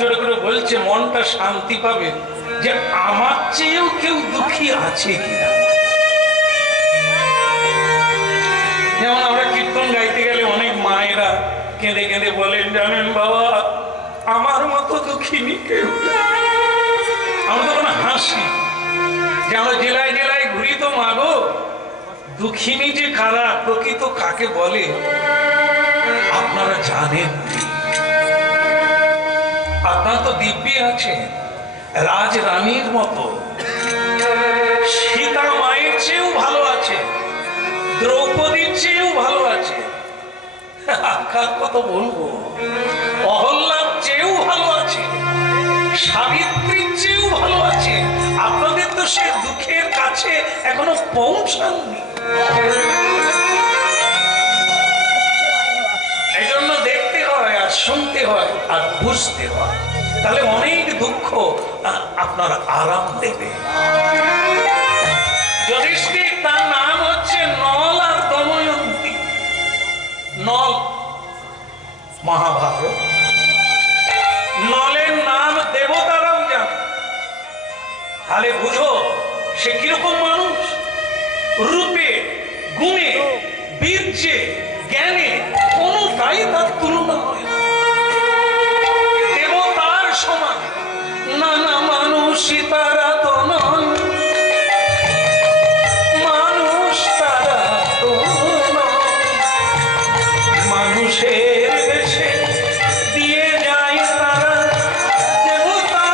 জোরে করে বলছে, মনটা শান্তি পাবে যে আমার চেয়েও কেউ দুঃখী আছে কিনা। যেমন আমরা কীর্তন গাইতে গেলে অনেক মায়েরা কেঁদে কেঁদে বলেন, জানেন বাবা আমার মতো দুঃখিনী কেউ। আমরা তখন হাসি যে আমরা জেলায় জেলায় ঘুরি, তো মাগো দুঃখিনী যে কারা, প্রকৃত কাকে বলে আপনারা জানেন। আপনারা তো দিব্যি আছেন, রাজ রানীর মতো, সীতা মায়ের চেয়েও ভালো আছে, দ্রৌপদীর চেয়েও ভালো আছে, কার কথা বলবো, অহল্যার চেয়েও ভালো আছে, সাবিত্রীর চেয়েও ভালো আছে। আপনাদের তো সে দুঃখের কাছে এখনো পৌঁছাননি। এই জন্য দেখতে হয় আর শুনতে হয় আর বুঝতে হয়, তাহলে অনেক দুঃখ আপনার আরাম দেবে। যুধিষ্ঠির তার নাম হচ্ছে নল আর দময়ন্তী। নল মহাভারত, নলের নাম দেবতারাও জানে। তাহলে বুঝো সে কিরকম মানুষ, রূপে গুণে বীর্যে জ্ঞানে কোনটাই তার তুলনা হয় না। দেবতার সমান নানা মানুষই তারা তো নয়, মানুষ তারা তো নয়, মানুষের বেশে দিয়ে যায় তারা দেবতা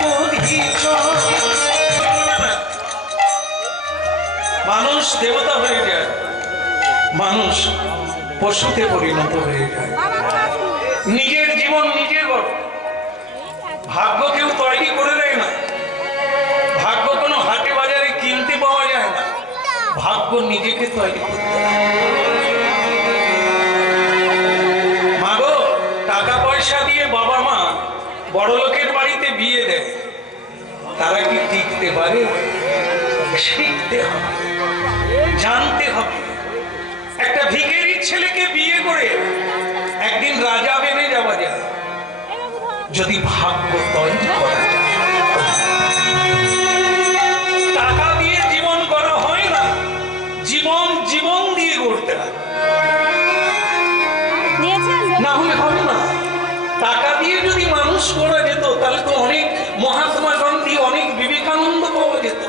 পরিচয়। মানুষ দেবতা হয়ে যায়, মানুষ পশুতে পরিণত হয়ে যায়। নিজের জীবন নিজে গড়ে, ভাগ্য কেউ তৈরি করে দেয় না, ভাগ্য কোনো হাটে বাজারে কিনতে পাওয়া যায় না, ভাগ্য নিজেকে তৈরি করতে হয়। মাগো টাকা পয়সা দিয়ে বাবা মা বড় লোকের বাড়িতে বিয়ে দেয়, তারা কি টিকতে পারে? শিখতে হবে, জানতে হবে। একটা ভিখারির ছেলেকে বিয়ে করে একদিন রাজা বেনে যাওয়া যায়, যদি ভাগ্য তৈরি করা যায়। টাকা দিয়ে জীবন গড়া হয় না, জীবন জীবন দিয়ে গড়তে হয়, না হলে হবে না। টাকা দিয়ে যদি মানুষ করা যেত তাহলে তো অনেক মহাত্মা গান্ধী, অনেক বিবেকানন্দ পাওয়া যেত।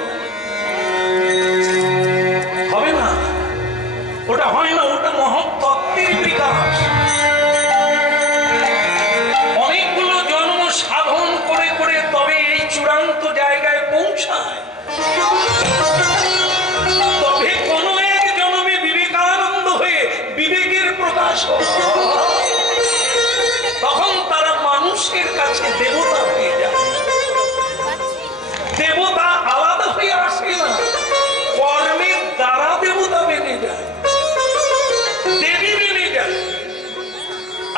হবে না, ওটা হয় না, ওটা মহৎ তত্ত্বের বিকাশ। অনেকগুলো জন্ম সাধন করে করে তবে এই চূড়ান্ত জায়গায় পৌঁছায়। তবে কোন এক জন্মে বিবেকানন্দ হয়ে বিবেকের প্রকাশ হয়, তখন তারা মানুষের কাছে দেবতা হয়ে যায়। দেবতা আলাদা হয়ে আসে না, কর্মের দ্বারা দেবতা বেড়ে যায়, দেবী বেড়ে যায়।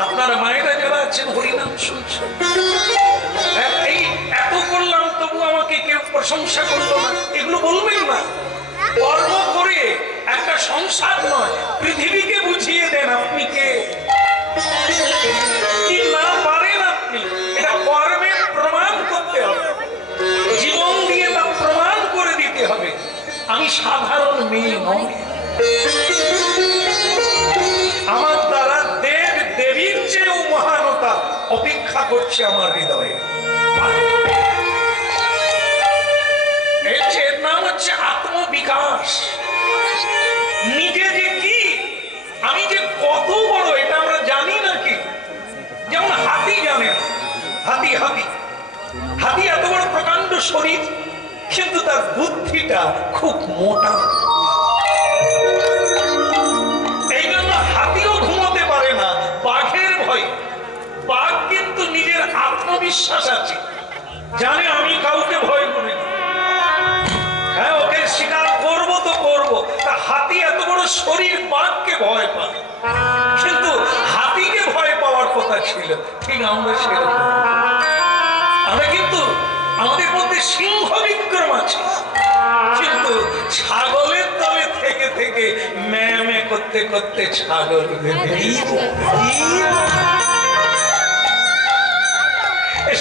আপনারা মায়েরা যারা আছেন হরিনাম শুনছেন, এই এত করলাম তবু আমাকে কেউ প্রশংসা করলো না, এগুলো বলবেন না। কর্ম করে একটা সংসার নয়, পৃথিবীকে বুঝিয়ে দেন আপনি কে, কি না পারেন আপনি, এটা কর্মের প্রমাণ করতে হবে, জীবন দিয়ে তা প্রমাণ করে দিতে হবে। আমি সাধারণ মেয়ে নই, আমার দ্বারা দেব দেবীর চেয়েও মহানতা অপেক্ষা করছে আমার হৃদয়ে। এর নাম হচ্ছে আত্মবিকাশ। নিজে যে কি, আমি যে কত বড় এটা আমরা জানি নাকি? যেমন হাতি জানে না, হাতি হাতি হাতি এত বড় প্রকাণ্ড শরীর, কিন্তু তার বুদ্ধিটা খুব মোটা। এই জন্য হাতিও ঘুমোতে পারে না বাঘের ভয়। বাঘ কিন্তু নিজের আত্মবিশ্বাস আছে, জানে আমি কাউকে ভয় করি না, হ্যাঁ ওকে শিকার করবো তো করবো। তা হাতি এত বড় শরীর বাঘকে ভয় পায়, কিন্তু হাতিকে ভয় পাওয়ার কথা ছিল। ঠিক আমরা সেরকম, আমরা কিন্তু আমাদের মধ্যে সিংহ বিক্রম আছে, কিন্তু ছাগলের তবে থেকে থেকে ম্যামে করতে করতে ছাগল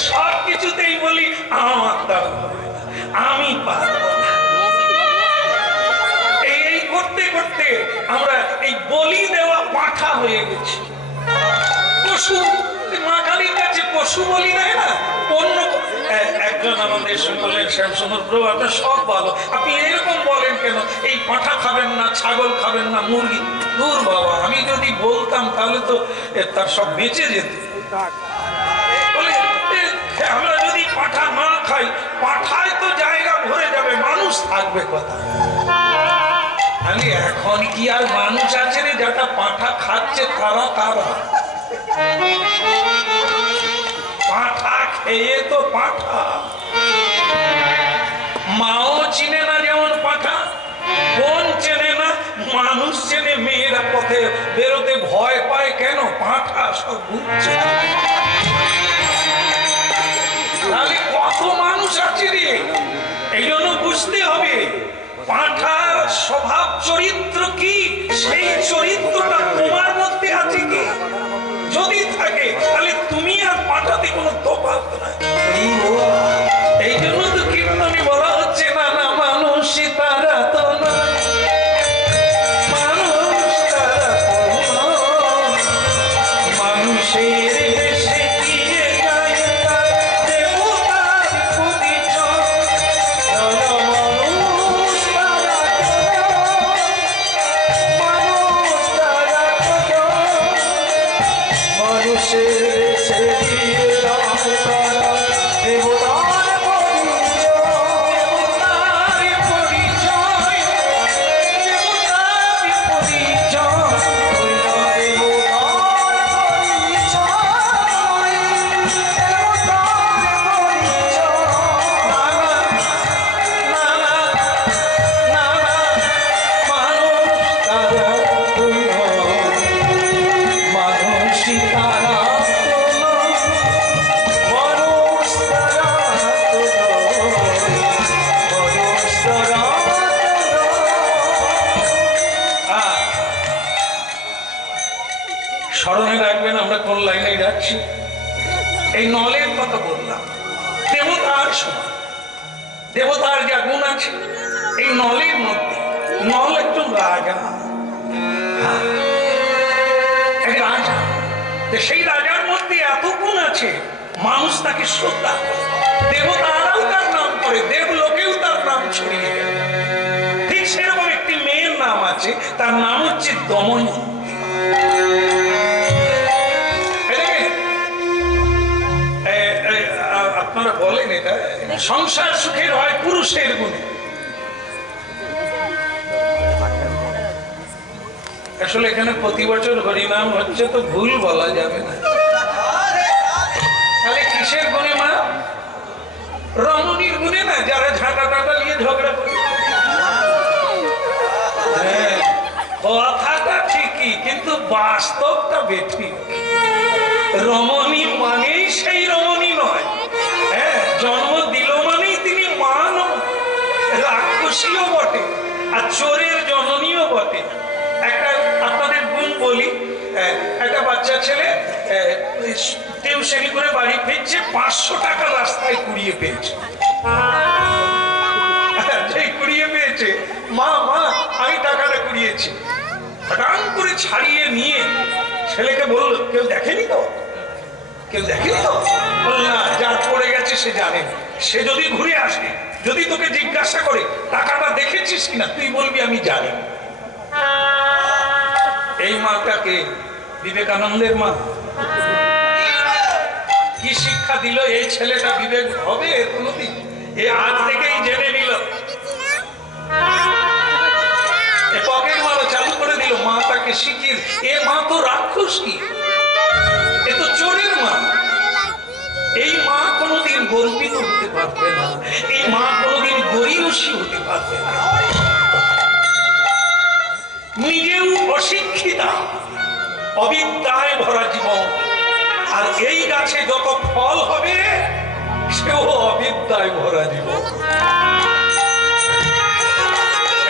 সব কিছুতেই বলি আমার দ্বারা হবে না, আমি পারবো না। এই করতে করতে আমরা এই বলি দেওয়া পাঠা হয়ে গেছি। পশু, মা কালীর কাছে পশু বলি দেয় না, অন্য একজন আমাদের বললেন, শ্যামসুন্দর প্রভু আপনার সব ভালো, আপনি এরকম বলেন কেন, এই পাঁঠা খাবেন না, ছাগল খাবেন না, মুরগি। দূর বাবা, আমি যদি বলতাম তাহলে তো তার সব বেঁচে যেত। বলে আমরা যদি পাঁঠা না খাই, পাঁঠায় তো জায়গা ভরে যাবে, মানুষ থাকবে কোথায়? আমি এখন কি আর মানুষ আছে রে যাটা পাঁঠা খাচ্ছে? তারা তারা পাঁঠা খেয়ে তো পাঁঠা। মাও চিনে না যেমন পাঁঠা, বোন চেনে না, মানুষ চেনে। মেয়েরা পথে বেরোতে ভয় পায় কেন? পাঁঠা সব বুঝছে। তাহলে কত মানুষ আছে রে, এই জন্য বুঝতে হবে পাঁঠার স্বভাব চরিত্র কি, সেই চরিত্রটা তোমার মধ্যে আছে কি? যদি থাকে তাহলে তুমি আর পাঁঠাতে কোনো তফাৎ নাই। এই জন্য তো কীর্তনে বলা হচ্ছে, না না মানুষই তারা তো না, মানুষ তারা মানুষের স্মরণে রাখবেন আমরা কোন লাইনে যাচ্ছি। এই নলের কথা বললাম, দেবতার সমান, দেবতার যা গুণ আছে এই নলের মধ্যে। নল একজন রাজা, রাজা, সেই রাজার মধ্যে এত গুণ আছে মানুষ তাকে শ্রদ্ধা করে, দেবতারাও তার নাম করে, দেবলোকেও তার নাম ছড়িয়ে গেল। ঠিক সেরকম একটি মেয়ের নাম আছে, তার নাম হচ্ছে দময়ন্তী। আপনারা বলেন এটা সংসার সুখের হয় পুরুষের গুণে। আসলে এখানে প্রতি বছর হরিনাম হচ্ছে তো ভুল বলা যাবে না। তাহলে কিসের গুণে মা? রমণীর গুণে না, যারা ঝাঁটা টাটা নিয়ে ঝগড়া করে। কথাটা ঠিকই, কিন্তু বাস্তবটা বেঠিক। রমণী মানেই সেই রমণী নয়। হ্যাঁ, জন্ম দিল মানেই তিনি মা নয়, রাক্ষসীও বটে আর চোরের জননীও বটে। একটা আপনাদের গুণ বলি, একটা বাচ্চা ছেলে টিউশনি করে বাড়ি ফিরছে, 500 টাকা রাস্তায় কুড়িয়ে পেয়েছে। যেই কুড়িয়ে পেয়েছে, মা মা আমি টাকাটা কুড়িয়েছি, হঠাৎ করে ছাড়িয়ে নিয়ে ছেলেকে বলল, কেউ দেখেনি তো? কেউ দেখেনি তো? বল না, যার পড়ে গেছে সে জানে। সে যদি ঘুরে আসে, যদি তোকে জিজ্ঞাসা করে টাকাটা দেখেছিস কিনা, তুই বলবি আমি জানি। এই মাটাকে বিবেকানন্দের মা কি শিক্ষা দিল? এই ছেলেটা বিবেক হবে কোনদিন? এ আজ থেকেই জেনে নিল, পকেট মারা চালু করে দিল, মা তাকে শিখিয়ে। এ মা তো রাক্ষসী, এ তো চোরের মা। এই মা কোনদিন গর্বিত হতে পারবে না, এই মা কোনদিন গরিয়সী হতে পারবে না। নিজেও অশিক্ষিতা, অবিদ্যায় ভরা জীবন, আর এই গাছে যত ফল হবে সেও অবিদ্যায় ভরা জীবন।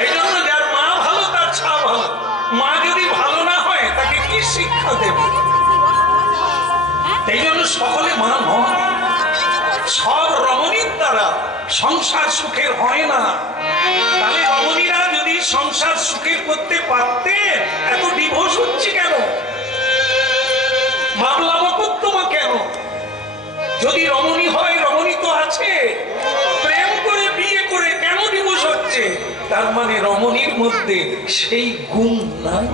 এই জন্য যার মা ভালো তার ছা ভালো। মা যদি ভালো না হয় তাকে কি শিক্ষা দেবে? এই জন্য সকলে মা নয়। সংসার সুখের হয় না। তাহলে রমণীরা যদি সংসার সুখের করতে পারতে এত ডিভোর্স হচ্ছে কেন, মামলা মকদ্দমা কেন? যদি রমণী হয়, রমণী তো আছে, প্রেম করে বিয়ে করে কেন ডিভোর্স হচ্ছে? তার মানে রমণীর মধ্যে সেই গুণ নাই।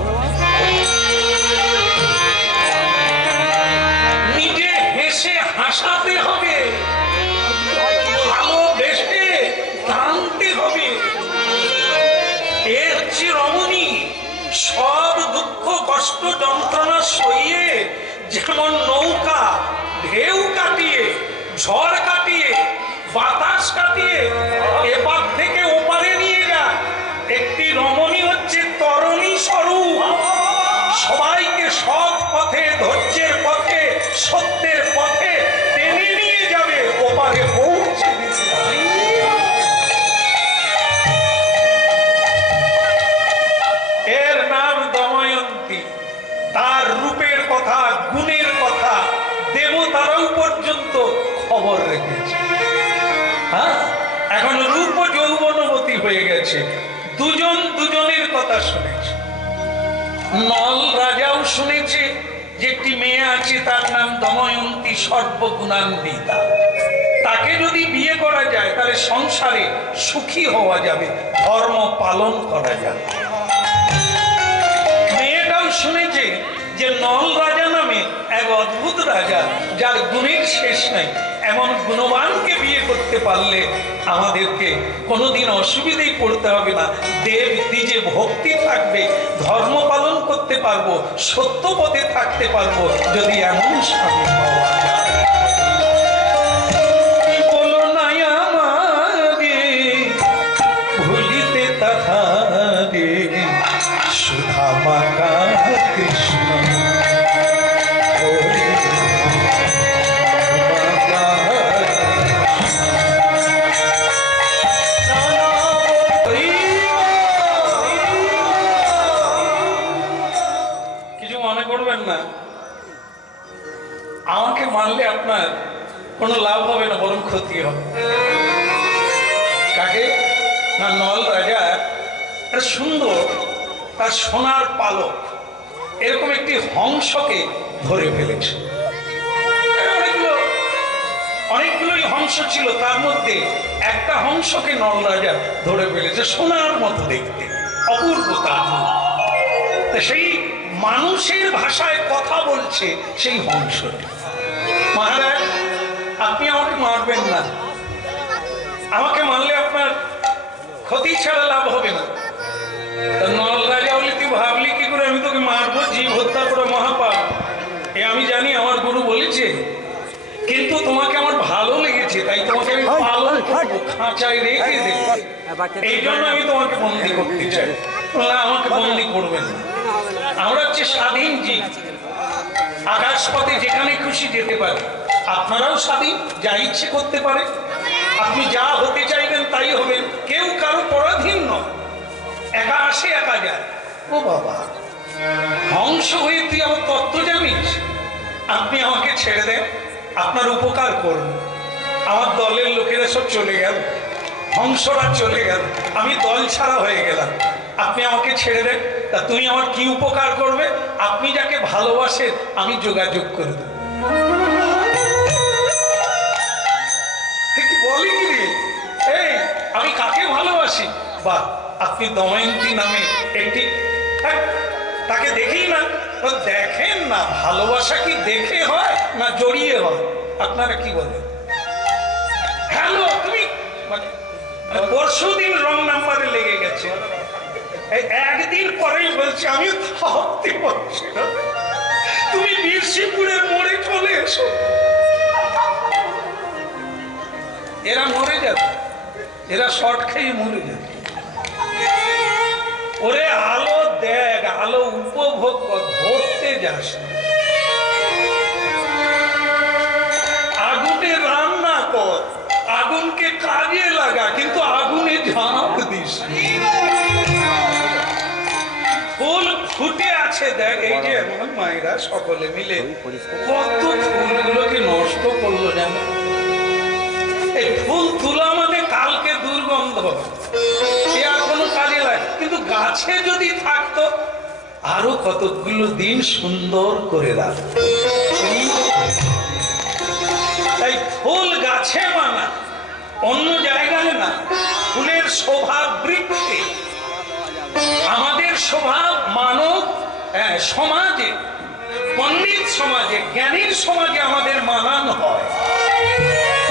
নিজে হেসে হাসাতে হবে, ভালোবেসে টানতে হবে। এ হচ্ছে রমণী। সব দুঃখ কষ্ট যন্ত্রণা সইয়ে যেমন নৌকা ঢেউ কাটিয়ে, ঝড় কাটিয়ে, বাতাস কাটিয়ে এপার থেকে ওপারে নিয়ে যায়, একটি রমণী হচ্ছে তরণী স্বরূপ। সবাইকে সৎ পথে, ধৈর্যের পথে, সত্যের পথে টেনে নিয়ে যাবে, ওপারে পৌঁছে দিতে। এর নাম দময়ন্তী। তার রূপের কথা, গুণের কথা দেবতারাও পর্যন্ত খবর রেখেছে। হ্যাঁ, এখন রূপ যৌবনবতী হয়ে গেছে, দুজন দুজনের কথা শুনেছে। নল রাজাও শুনেছে যে একটি মেয়ে আছে, তার নাম দময়ন্তী, সর্বগুণান্বিতা। তাকে যদি বিয়ে করা যায় তাহলে সংসারে সুখী হওয়া যাবে, ধর্ম পালন করা যাবে। মেয়েটাও শুনেছে যে নল রাজা নামে এক অদ্ভুত রাজা, যার গুণের শেষ নাই। এমন গুণবানকে বিয়ে করতে পারলে আমাদেরকে কোনোদিন অসুবিধায় পড়তে হবে না। দেব দ্বিজে ভক্তি থাকবে, ধর্ম পালন করতে পারবো, সত্য পথে থাকতে পারবো, যদি এমন স্বামী পাওয়া যায়। বলো না আমারে ভুলিতে তাহারে, সুধা মাতা কৃষ্ণ না। আমাকে মানলে আপনার কোনো লাভ হবে না, বরং ক্ষতি হবে। কাকে না, নল রাজা সুন্দর তার সোনার পালক এরকম একটি হংসকে ধরে ফেলেছে। অনেকগুলোই হংস ছিল, তার মধ্যে একটা হংসকে নল রাজা ধরে ফেলেছে, সোনার মতো দেখতে, অপূর্ব তার। সেই মানুষের ভাষায় কথা বলছে সেই হংস। মহারাজ, আপনি আমাকে মারবেন না, আমাকে মারলে আপনার ক্ষতি ছাড়া লাভ হবে না। নল রাজা বলি, তুই ভাবলি কি করে আমি তোকে মারবো? জীব হত্যা করে মহাপাপ, এ আমি জানি, আমার গুরু বলেছে, কিন্তু তোমাকে আমার ভালো লেগেছে, তাই তোমাকে আমি পালন করবো, খাঁচায় রেখে দেবো, এই জন্য আমি তোমাকে বন্দি করতে চাই। আমাকে বন্দি করবেন না, আমরা হচ্ছে স্বাধীন জীব, আকাশ পথে যেখানে খুশি যেতে পারে। আপনারাও স্বাধীন, যা ইচ্ছে করতে পারে, আপনি যা হতে চাইবেন তাই হবেন, কেউ কারো পরাধীন নয়, একা আসে একা যায়। ও বাবা, হংস হয়ে তুই আমার তত্ত্ব জানিস? আপনি আমাকে ছেড়ে দেন, আপনার উপকার করুন। আমার দলের লোকেরা সব চলে গেল, হংসরা চলে গেল, আমি দল ছাড়া হয়ে গেলাম, আপনি আমাকে ছেড়ে দেন। তা তুমি আমার কি উপকার করবে? আপনি যাকে ভালোবাসেন আমি যোগাযোগ করে দেব। বলি কি রে, এই আমি কাকে ভালোবাসি? বা আপনি দময়ন্তী নামে একটি, তাকে দেখেই না, দেখেন না, ভালোবাসা কি দেখে হয় না জড়িয়ে হয়? আপনারা কি বলেন? হ্যালো, তুমি মানে পরশুদিন রং নাম্বারে লেগে গেছে, একদিন পরেই বলছি আমি থাকতে পারছি না, তুমি বীরসিংপুরের মোড়ে চলে এসো। এরা মরে যাবে, এরা শর্ট খেয়ে মরে যাবে। ওরে আলো দেখ, আলো উপভোগ কর, ধরতে যাস, আগুনে রান্না কর, আগুনকে কাজে লাগা, কিন্তু আগুনে ঝাঁপ দিস। ফুল ফুটে আছে দেখ, এই যে এমন মায়েরা সকলে মিলে কত ফুলগুলোকে নষ্ট করলো জানো। এই ফুল তুলা মানে কালকে দুর্গন্ধ, সে আর কোনো কাজে লাগে। কিন্তু গাছে যদি থাকতো আরো কতগুলো দিন সুন্দর করে রাখত। তাই ফুল গাছে মানা, অন্য জায়গায় না। ফুলের শোভা বৃক্ষে। আমাদের স্বভাব মানব সমাজে, পণ্ডিত সমাজে, জ্ঞানীর সমাজে আমাদের মানানো হয়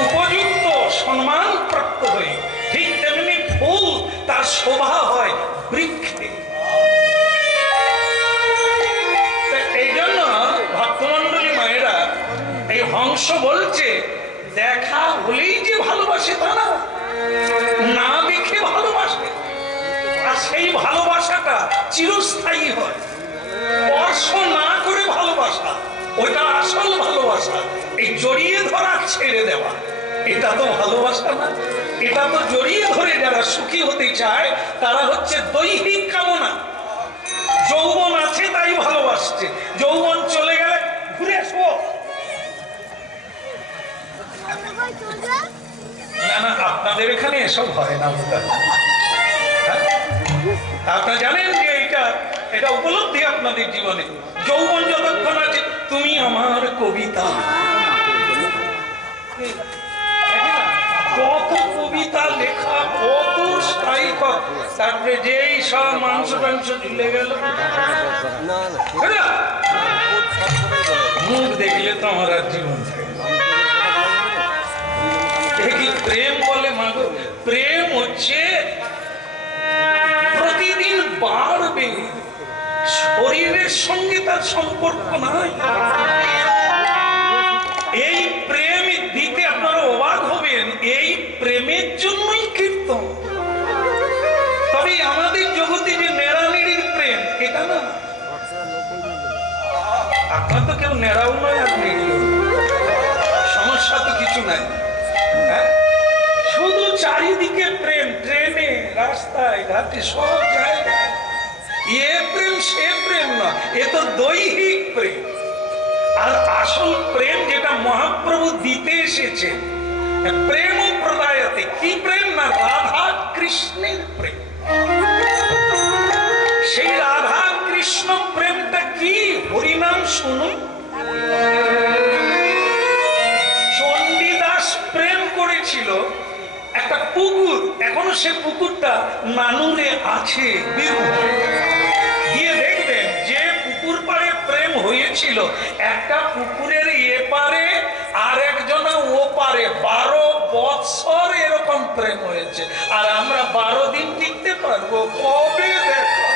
উপযুক্ত সম্মান প্রাপ্ত হয়ে। ঠিক তেমনি ফুল তার শোভা হয় বৃক্ষে। এই জন্য ভক্তমন্ডলী মায়েরা, এই হংস বলছে দেখা হলেই যে ভালোবাসে তা না, না দেখে ভালোবাসে। আর সেই ভালোবাসাটা চিরস্থায়ী হয়। স্পর্শ না করে ভালোবাসা, ওইটা আসল ভালোবাসা। এই জড়িয়ে ধরা, ছেড়ে দেওয়া, এটা তো ভালোবাসা না। এটা তো জড়িয়ে ধরে যারা সুখী হতে চায় তারা হচ্ছে দৈহিক কামনা। যৌবন আছে তাই ভালোবাসছে, যৌবন চলে গেলে ঘুরে আসবো না। না, আপনাদের এখানে এসব হয় না। আপনারা জানেন যে এটা উপলব্ধি আপনাদের জীবনে। যৌবন যতক্ষণ আছে, তুমি আমার কবিতা, কত কবিতা লেখা, কত স্থায়ী, তারপরে যেই সব মাংস ঝুলে গেল, মুখ দেখলে তো আমার আর জীবন কি প্রেম বলে? মাগো, প্রেম হচ্ছে প্রতিদিন বাড়বে, শরীরের সঙ্গে তার সম্পর্ক নাই। এই প্রেম দিতে আপনারা অবাক হবেন, এই প্রেমের জন্যই কীর্তন। তবে আমাদের জগতে যে নেড়ানেড়ির প্রেম, এটা না। আপনার তো কেউ নেড়াও নয়, আর নেড়িও, সমস্যা তো কিছু নাই। শুধু চারিদিকে প্রেম, ট্রেনে, রাস্তায়, ঘাটে, সব জায়গায় এ প্রেম সে প্রেম না, এ তো দৈহিক প্রেম। আর আসল প্রেম যেটা মহাপ্রভু দিতে এসেছে, প্রেম ও প্রদায়তে। কি প্রেম? না রাধা কৃষ্ণের প্রেম। সেই রাধা কৃষ্ণ প্রেমটা কি? হরিনাম শুনুন। চণ্ডীদাস প্রেম করেছিল একটা পুকুর, এখনো সে পুকুরটা নানুরে আছে। গিয়ে দেখবেন যে পুকুর পাড়ে প্রেম হয়েছিল, একটা পুকুরের এপারে আর একজনা ও পারে 12 বৎসর এরকম প্রেম হয়েছে। আর আমরা 12 দিন টিকতে পারবো? কবে দেখো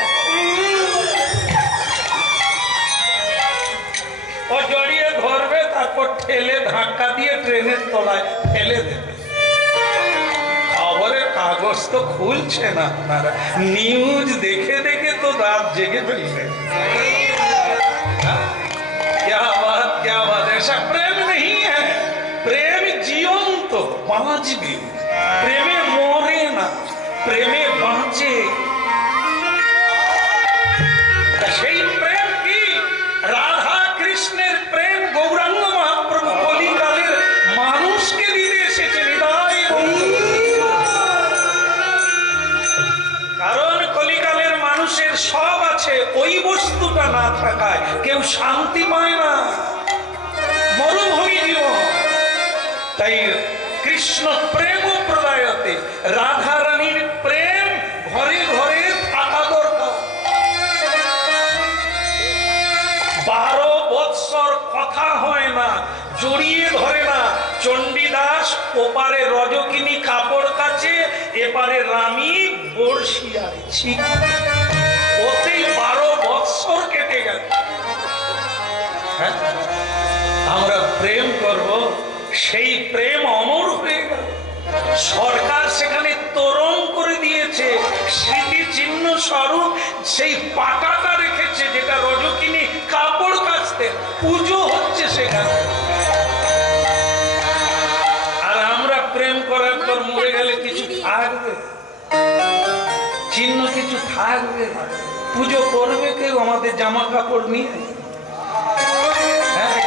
ও জড়িয়ে ধরবে, তারপর ঠেলে ধাক্কা দিয়ে ট্রেনের তলায় ফেলে দেবে। খবরের কাগজ তো খুলছে না আপনারা, নিউজ দেখে দেখে তো রাত জেগে ফেললেন। क्या बात, क्या बात। ऐसा प्रेम नहीं है। प्रेम जीवंत, बाँचবে। প্রেমে মরে না, প্রেমে বাঁচে। সেই প্রেম কি? রাধা কৃষ্ণের প্রেম গৌরাঙ্গ মহাপ্রভু কলিকালের মানুষকে দিতে এসেছেন। কারণ কলিকালের মানুষের সব আছে, ওই বস্তুটা না থাকায় কেউ শান্তি পায় না, মরুভূমি জীবন। তাই কৃষ্ণ প্রেম ও প্রদায়তে, রাধা রানীর প্রেম ঘরে ঘরে থাকা দরকার। 12 বৎসর কথা হয় না, জড়িয়ে ধরে না। চণ্ডীদাস ওপারে রজকিনী কাপড় কাচে, এপারে রানী বর্ষি আছি, ওতেই 12 বৎসর কেটে গেল। আমরা প্রেম করব, সেই প্রেম অমর হয়ে গেল। সরকার সেখানে তোরণ করে দিয়েছে, স্মৃতি চিহ্ন স্বরূপ সেই পাটাটা রেখেছে, যেটা রজকিনী কাপড় কাচতে, পুজো হচ্ছে সেখানে। আর আমরা প্রেম করার পর মরে গেলে কিছু থাকবে, চিহ্ন কিছু থাকবে, পুজো করবে কেউ আমাদের জামা কাপড় নিয়ে?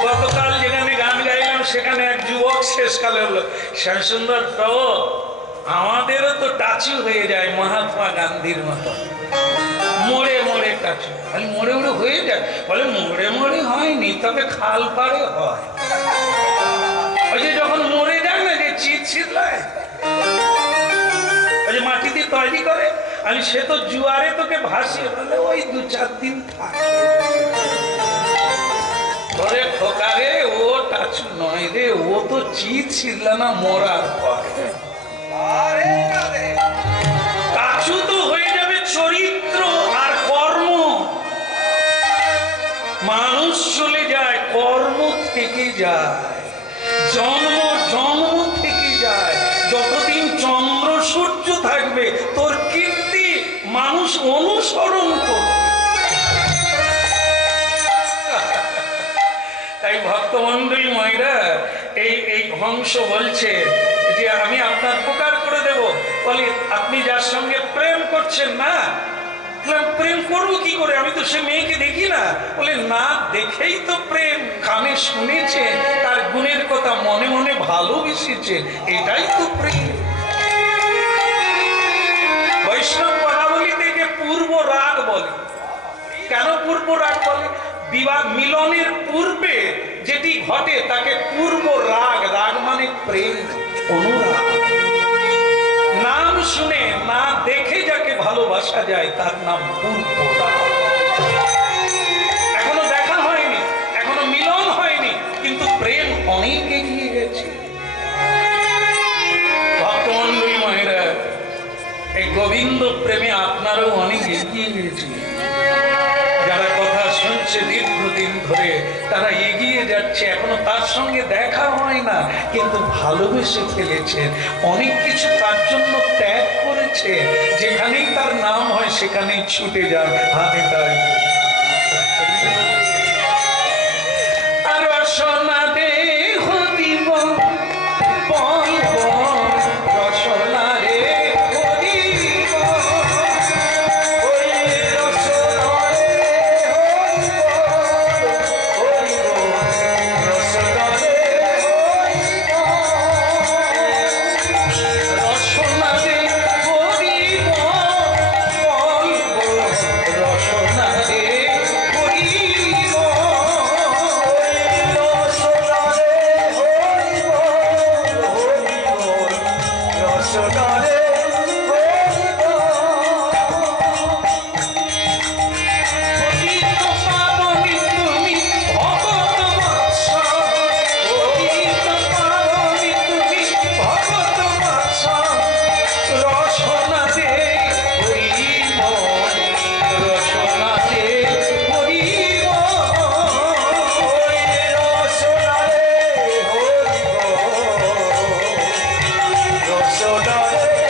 গতকাল যেখানে গান গাইলাম, সেখানে এক যুবক শেষকালে হলো, শ্যামসুন্দর প্রভু আমাদেরও তো টাচু হয়ে যায় মহাত্মা গান্ধীর মতো, মোড়ে মোড়ে টাচু। মোড়ে মোড়ে হয়ে যায়, বলে মোড়ে মোড়ে হয়নি, তবে খাল পাড়ে হয়। ওই যে যখন মরে যায় না, যে চিত ছিটলায়, ওই যে মাটি দিয়ে তৈরি করে, আমি সে তো জুয়ারে তোকে ভাসিয়ে, বলে ওই 2-4 দিন থাকে। ওরে খোকারে, ও টাচু নয় রে, ও তো চিত ছিটলা না মরার পর। টাচু তো হয়ে যাবে চরিত্র আর কর্ম। মানুষ চলে যায়, কর্ম থেকে যায়, জন্ম জন্ম থেকে যায়। যতদিন চন্দ্র সূর্য থাকবে তোর কীর্তি মানুষ অনুসরণ করবে। তাই ভক্তমন্ডলী মায়েরা, এই হংস বলছে যে আমি আপনার উপকার করে দেব। বলে আপনি যার সঙ্গে প্রেম করছেন না, প্রেম করবো কি করে, আমি তো সে মেয়েকে দেখি না। বলে না দেখেই তো প্রেম, কানে শুনেছে, তার গুণের কথা মনে মনে ভালোবেসেছে, এটাই তো প্রেম। বৈষ্ণব পদাবলী থেকে পূর্ব রাগ বলে। কেন পূর্ব রাগ বলে? বিবাহ মিলনের পূর্বে যেটি ঘটে তাকে পূর্ব রাগ। রাগ মানে প্রেম, অনুরাগ। নাম শুনে না দেখে যাকে ভালোবাসা যায় তার নাম পূর্ব রাগ। এখনো দেখা হয়নি, এখনো মিলন হয়নি, কিন্তু প্রেম অনেক এগিয়ে গেছে। ভক্তমন্ডলী মায়েরা, এই গোবিন্দ প্রেমে আপনারও অনেক এগিয়ে গেছে। যারা কথা শুনছে দীর্ঘদিন ধরে, তারা এগিয়ে যাচ্ছে। এখনো তার সঙ্গে দেখা হয় না, কিন্তু ভালোবেসে ফেলেছে। অনেক কিছু তার জন্য ত্যাগ করেছে। যেখানেই তার নাম হয় সেখানেই ছুটে যান, হাতে তাই। আর রসনা দেহ দিব বলব, রসনা রে করিব, ওই রসনা রে হরিব, রসনা রে হরিব, রসনা রে করিব বলব, রসনা রে করিব, রসনা রে হরিব, রসনা রে হরিব। পতিত পাবনি তুমি ভগত বৎসল, পতিত পাবনি তুমি ভগত বৎসল, রসনা রে হরিব, রসনা রে হরিব, রসনা রে হরিব, রসনা রে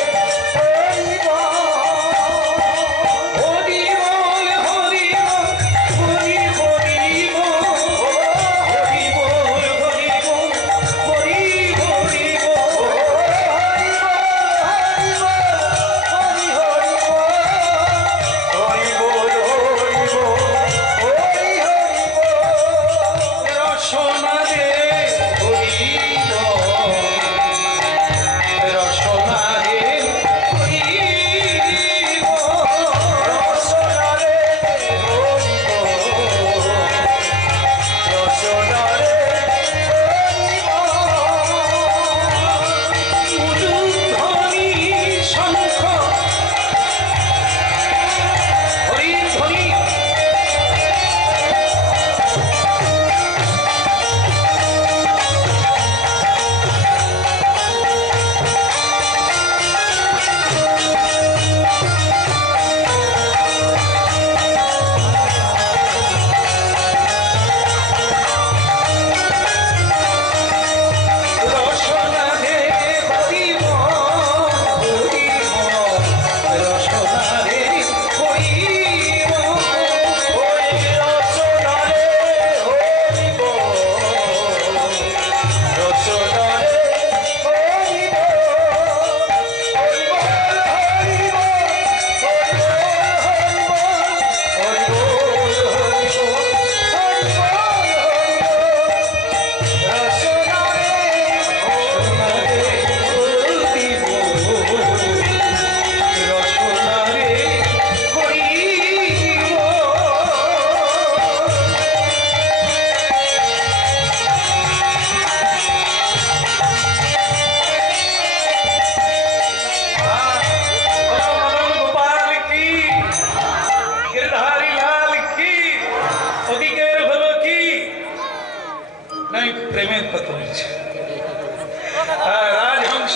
রাজহংস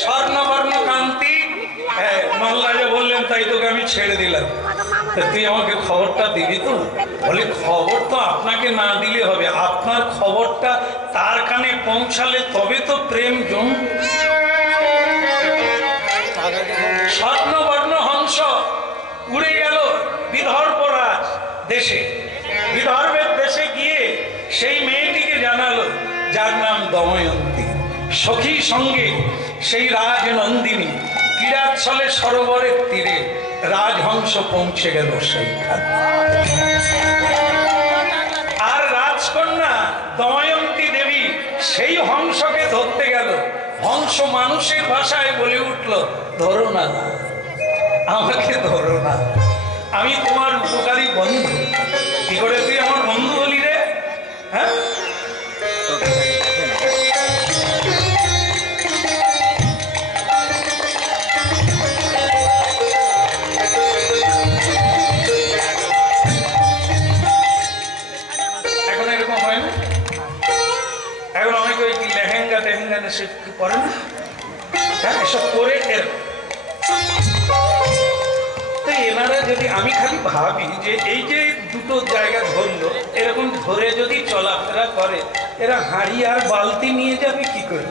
স্বর্ণবর্ণ কান্তি। নল্লাজা বললেন তাই তোকে আমি ছেড়ে দিলাম, তুই আমাকে খবরটা দিবি তো? বলে খবর তো আপনাকে না দিলে হবে, আপনার খবরটা তার কানে পৌঁছালে তবে তো প্রেম জম। স্বর্ণবর্ণ হংস উড়ে গেল বিদর্ভরাজ দেশে। বিদর্ভের দেশে গিয়ে সেই মেয়েটিকে জানালো যার নাম দময়ন্তী। সখী সঙ্গে সেই রাজনন্দিনী ক্রীড়াচ্ছলে সরোবরের তীরে রাজহংস পৌঁছে গেল সেইখানে। আর রাজকন্যা দময়ন্তী দেবী সেই হংসকে ধরতে গেল। হংস মানুষের ভাষায় বলে উঠল, ধরো না, আমাকে ধরো না, আমি তোমার উপকারী বন্ধু। কি করে তুই আমার বন্ধু হলি রে? হ্যাঁ, এখন এরকম হয় না? এখন অনেকে ওই কি লেহেঙ্গা টেহেঙ্গা সে পরে না, হ্যাঁ, এসব করে এরকম। এনারা যদি, আমি খালি ভাবি যে এই যে দুটো জায়গা ধরলো, এরকম ধরে যদি চলাফেরা করে, এরা হাঁড়ি আর বালতি নিয়ে যাবে কি করে?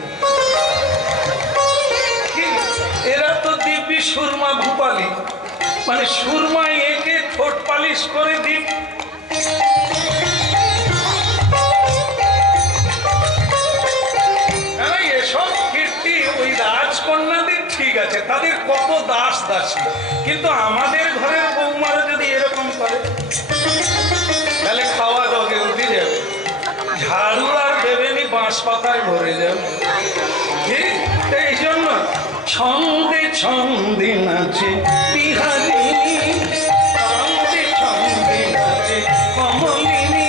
এরা তো দিব্যি সুরমা ভূপালি, মানে সুরমা একে ঠোঁট পালিশ করে দিন। এসব কীর্তি ওই রাজকন্যাদের ঠিক আছে, তাদের কত দাস দাসী, কিন্তু আমাদের ঘরের বৌমারা যদি এরকম করে তাহলে খাওয়া দগে উঠে যাবে, ঝাড়ু আর দেবেনি, বাঁশ পাতায় ভরে যাবে। এই জন্য ছন্দে ছন্দে নাচে বিহারিণী, ছন্দে ছন্দে নাচে কমলিনী,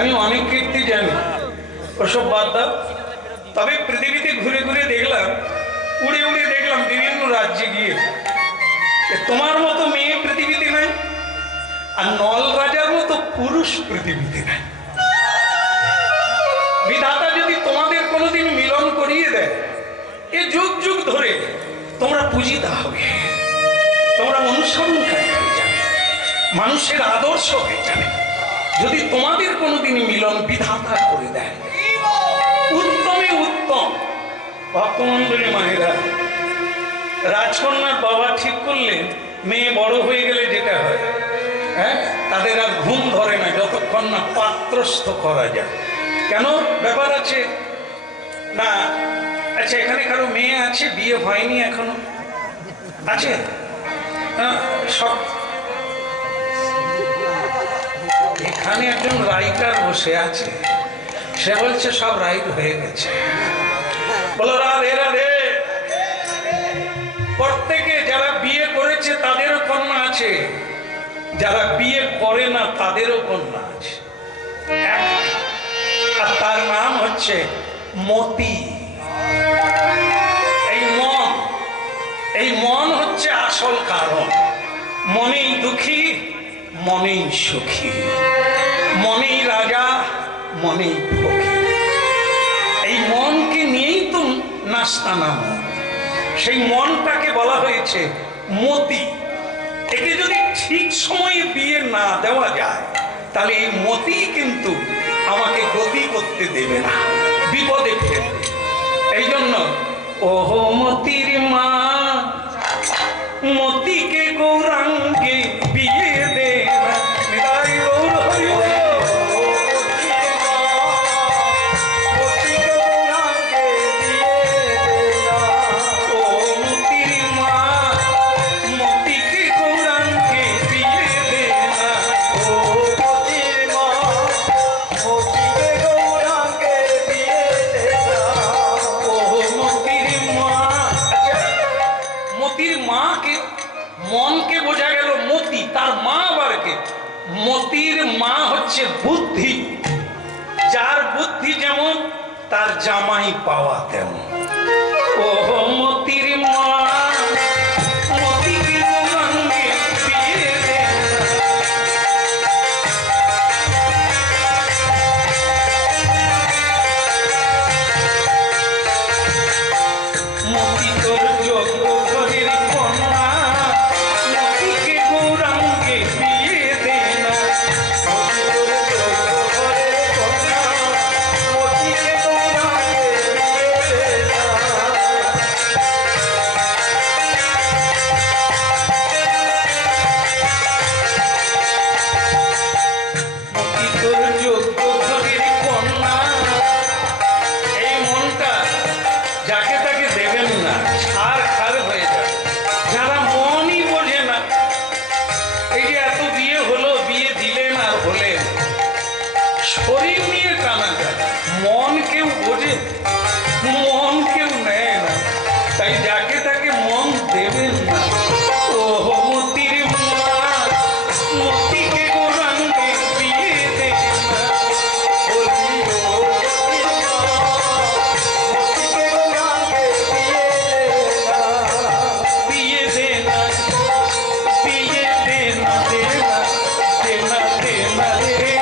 আমি অনেক কীর্তি জানি, ওসব বাদ দাও। তবে পৃথিবীতে ঘুরে ঘুরে দেখলাম, উড়ে উড়ে দেখলাম বিভিন্ন রাজ্যে গিয়ে, তোমার মতো মেয়ে পৃথিবীতে নাই, আর নল রাজার মতো পুরুষ পৃথিবীতে নাই। বিধাতা যদি তোমাদের কোনোদিন মিলন করিয়ে দেয়, এ যুগ যুগ ধরে তোমরা পূজিতা হবে, তোমরা অনুসরণকারী হয়ে যাবে, মানুষের আদর্শ হয়ে যাবে। যদি তোমাদের কোনোদিন মিলন বিধাতা করে দেয়, উত্তমে উত্তম। ভক্তমন্ডলী মায়েরা, রাজকন্যার বাবা ঠিক করলেন মেয়ে বড় হয়ে গেলে যেটা হয়, হ্যাঁ, তাদের আর ঘুম ধরে না যতক্ষণ না পাত্রস্থ করা যায়। কেন? ব্যাপার আছে না? আচ্ছা, এখানে কারো মেয়ে আছে, বিয়ে হয়নি এখনো? আছে? সব এখানে একজন রাইটার বসে আছে, সে বলছে সব রাইট হয়ে গেছে। বলো রাধে রাধে। প্রত্যেকে যারা বিয়ে করেছে তাদেরও কন্যা আছে, যারা বিয়ে করে না তাদেরও কন্যা আছে, আর তার নাম হচ্ছে মতি। এই মন এই মন হচ্ছে আসল কারণ। মনেই দুঃখী, মনেই সুখী, মনেই রাজা, মনেই ফকির। এই মনকে নিয়েই তো নাস্তানাম। সেই মনটাকে বলা হয়েছে মতি। একে যদি ঠিক সময়ে বিয়ে না দেওয়া যায় তাহলে এই মতি কিন্তু আমাকে গতি করতে দেবে না, বিপদে ফেলবে। এই জন্য ওহো মতির মা, মতিকে গৌরাঙ্গে বিয়ে দে না। নিতাই গৌর হরি বল। ও মতির মা, মতিকে গৌরাঙ্গে বিয়ে দে না। ও মতির মা, মতিকে গৌরাঙ্গে বিয়ে দে না। ও মতির মা। আচ্ছা, মতির মাকে, মনকে বোঝা গেল মতি, তার মা আবার কে? মতির মা হচ্ছে বুদ্ধি। যার বুদ্ধি যেমন তার জামাই পাওয়া তেমন। ও মতির মা, মতিকে গৌরাঙ্গে বিয়ে দে না। মতি তোর যোগ্য ঘরের কন্যা, মতিকে গৌরাঙ্গে বিয়ে দে না। মতিকে গৌরাঙ্গে বিয়ে দে না। মতি তোর যোগ্য ঘরের কন্যা। এই মনটা যাকে তাকে দেবেন না, ছাড় খার হয়ে যাবে। যারা মনই বোঝে না, এই যে এত বিয়ে হলো, বিয়ে দিলেন আর হলেন, শরীর নিয়ে টানা যায়, মন কেউ বোঝে, মন কেউ নেয় না। তাই যাকে তাকে মন দেবেন না। ও মতির মা, মতিকে গৌরাঙ্গে বিয়ে দে না। বলি ও মতির মা, মতিকে গৌরাঙ্গে বিয়ে দে না। বিয়ে দে না, বিয়ে দে না, দে না, দে না, দে না রে।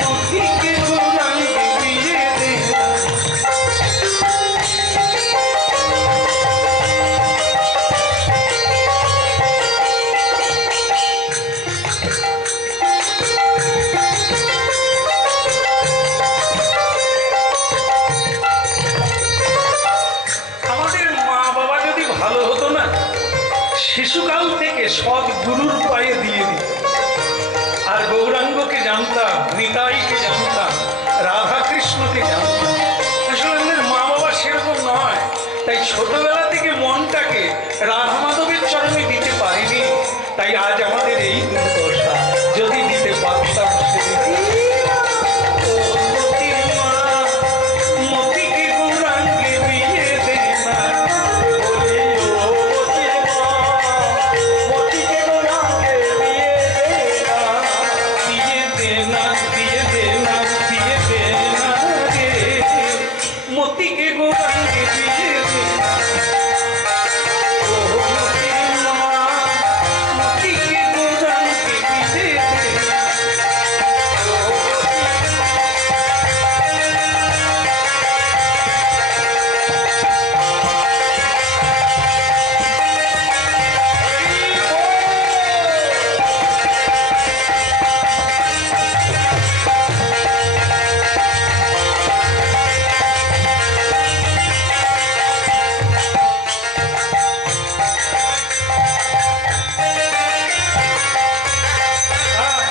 মতিকে গৌরাঙ্গে বিয়ে দে না। আমাদের মা বাবা যদি ভালো হতো না, শিশুকাল থেকে সৎ গুরুর পায়ে দিয়ে দিত। আর গৌরাঙ্গকে জানতাম, নিতাইকে জানতাম, রাধা কৃষ্ণকে জানতাম। আসলে আমাদের মা বাবা সেরকম নয়, তাই ছোটবেলা থেকে মনটাকে রাধা মাধবের চরণে দিতে পারিনি। তাই আজ আমাদের এই দুর্দশা। যদি দিতে পারতাম সেদিন। ও মতির মা, মতিকে গৌরাঙ্গে বিয়ে দে না। বলি ও মতির মা, মতিকে গৌরাঙ্গে বিয়ে দে না। বিয়ে দে না, বিয়ে দে না, বিয়ে দে না রে। মতিকে গৌরাঙ্গে বিয়ে দে না। ও মতির মা, মতিকে গৌরাঙ্গে বিয়ে দে না।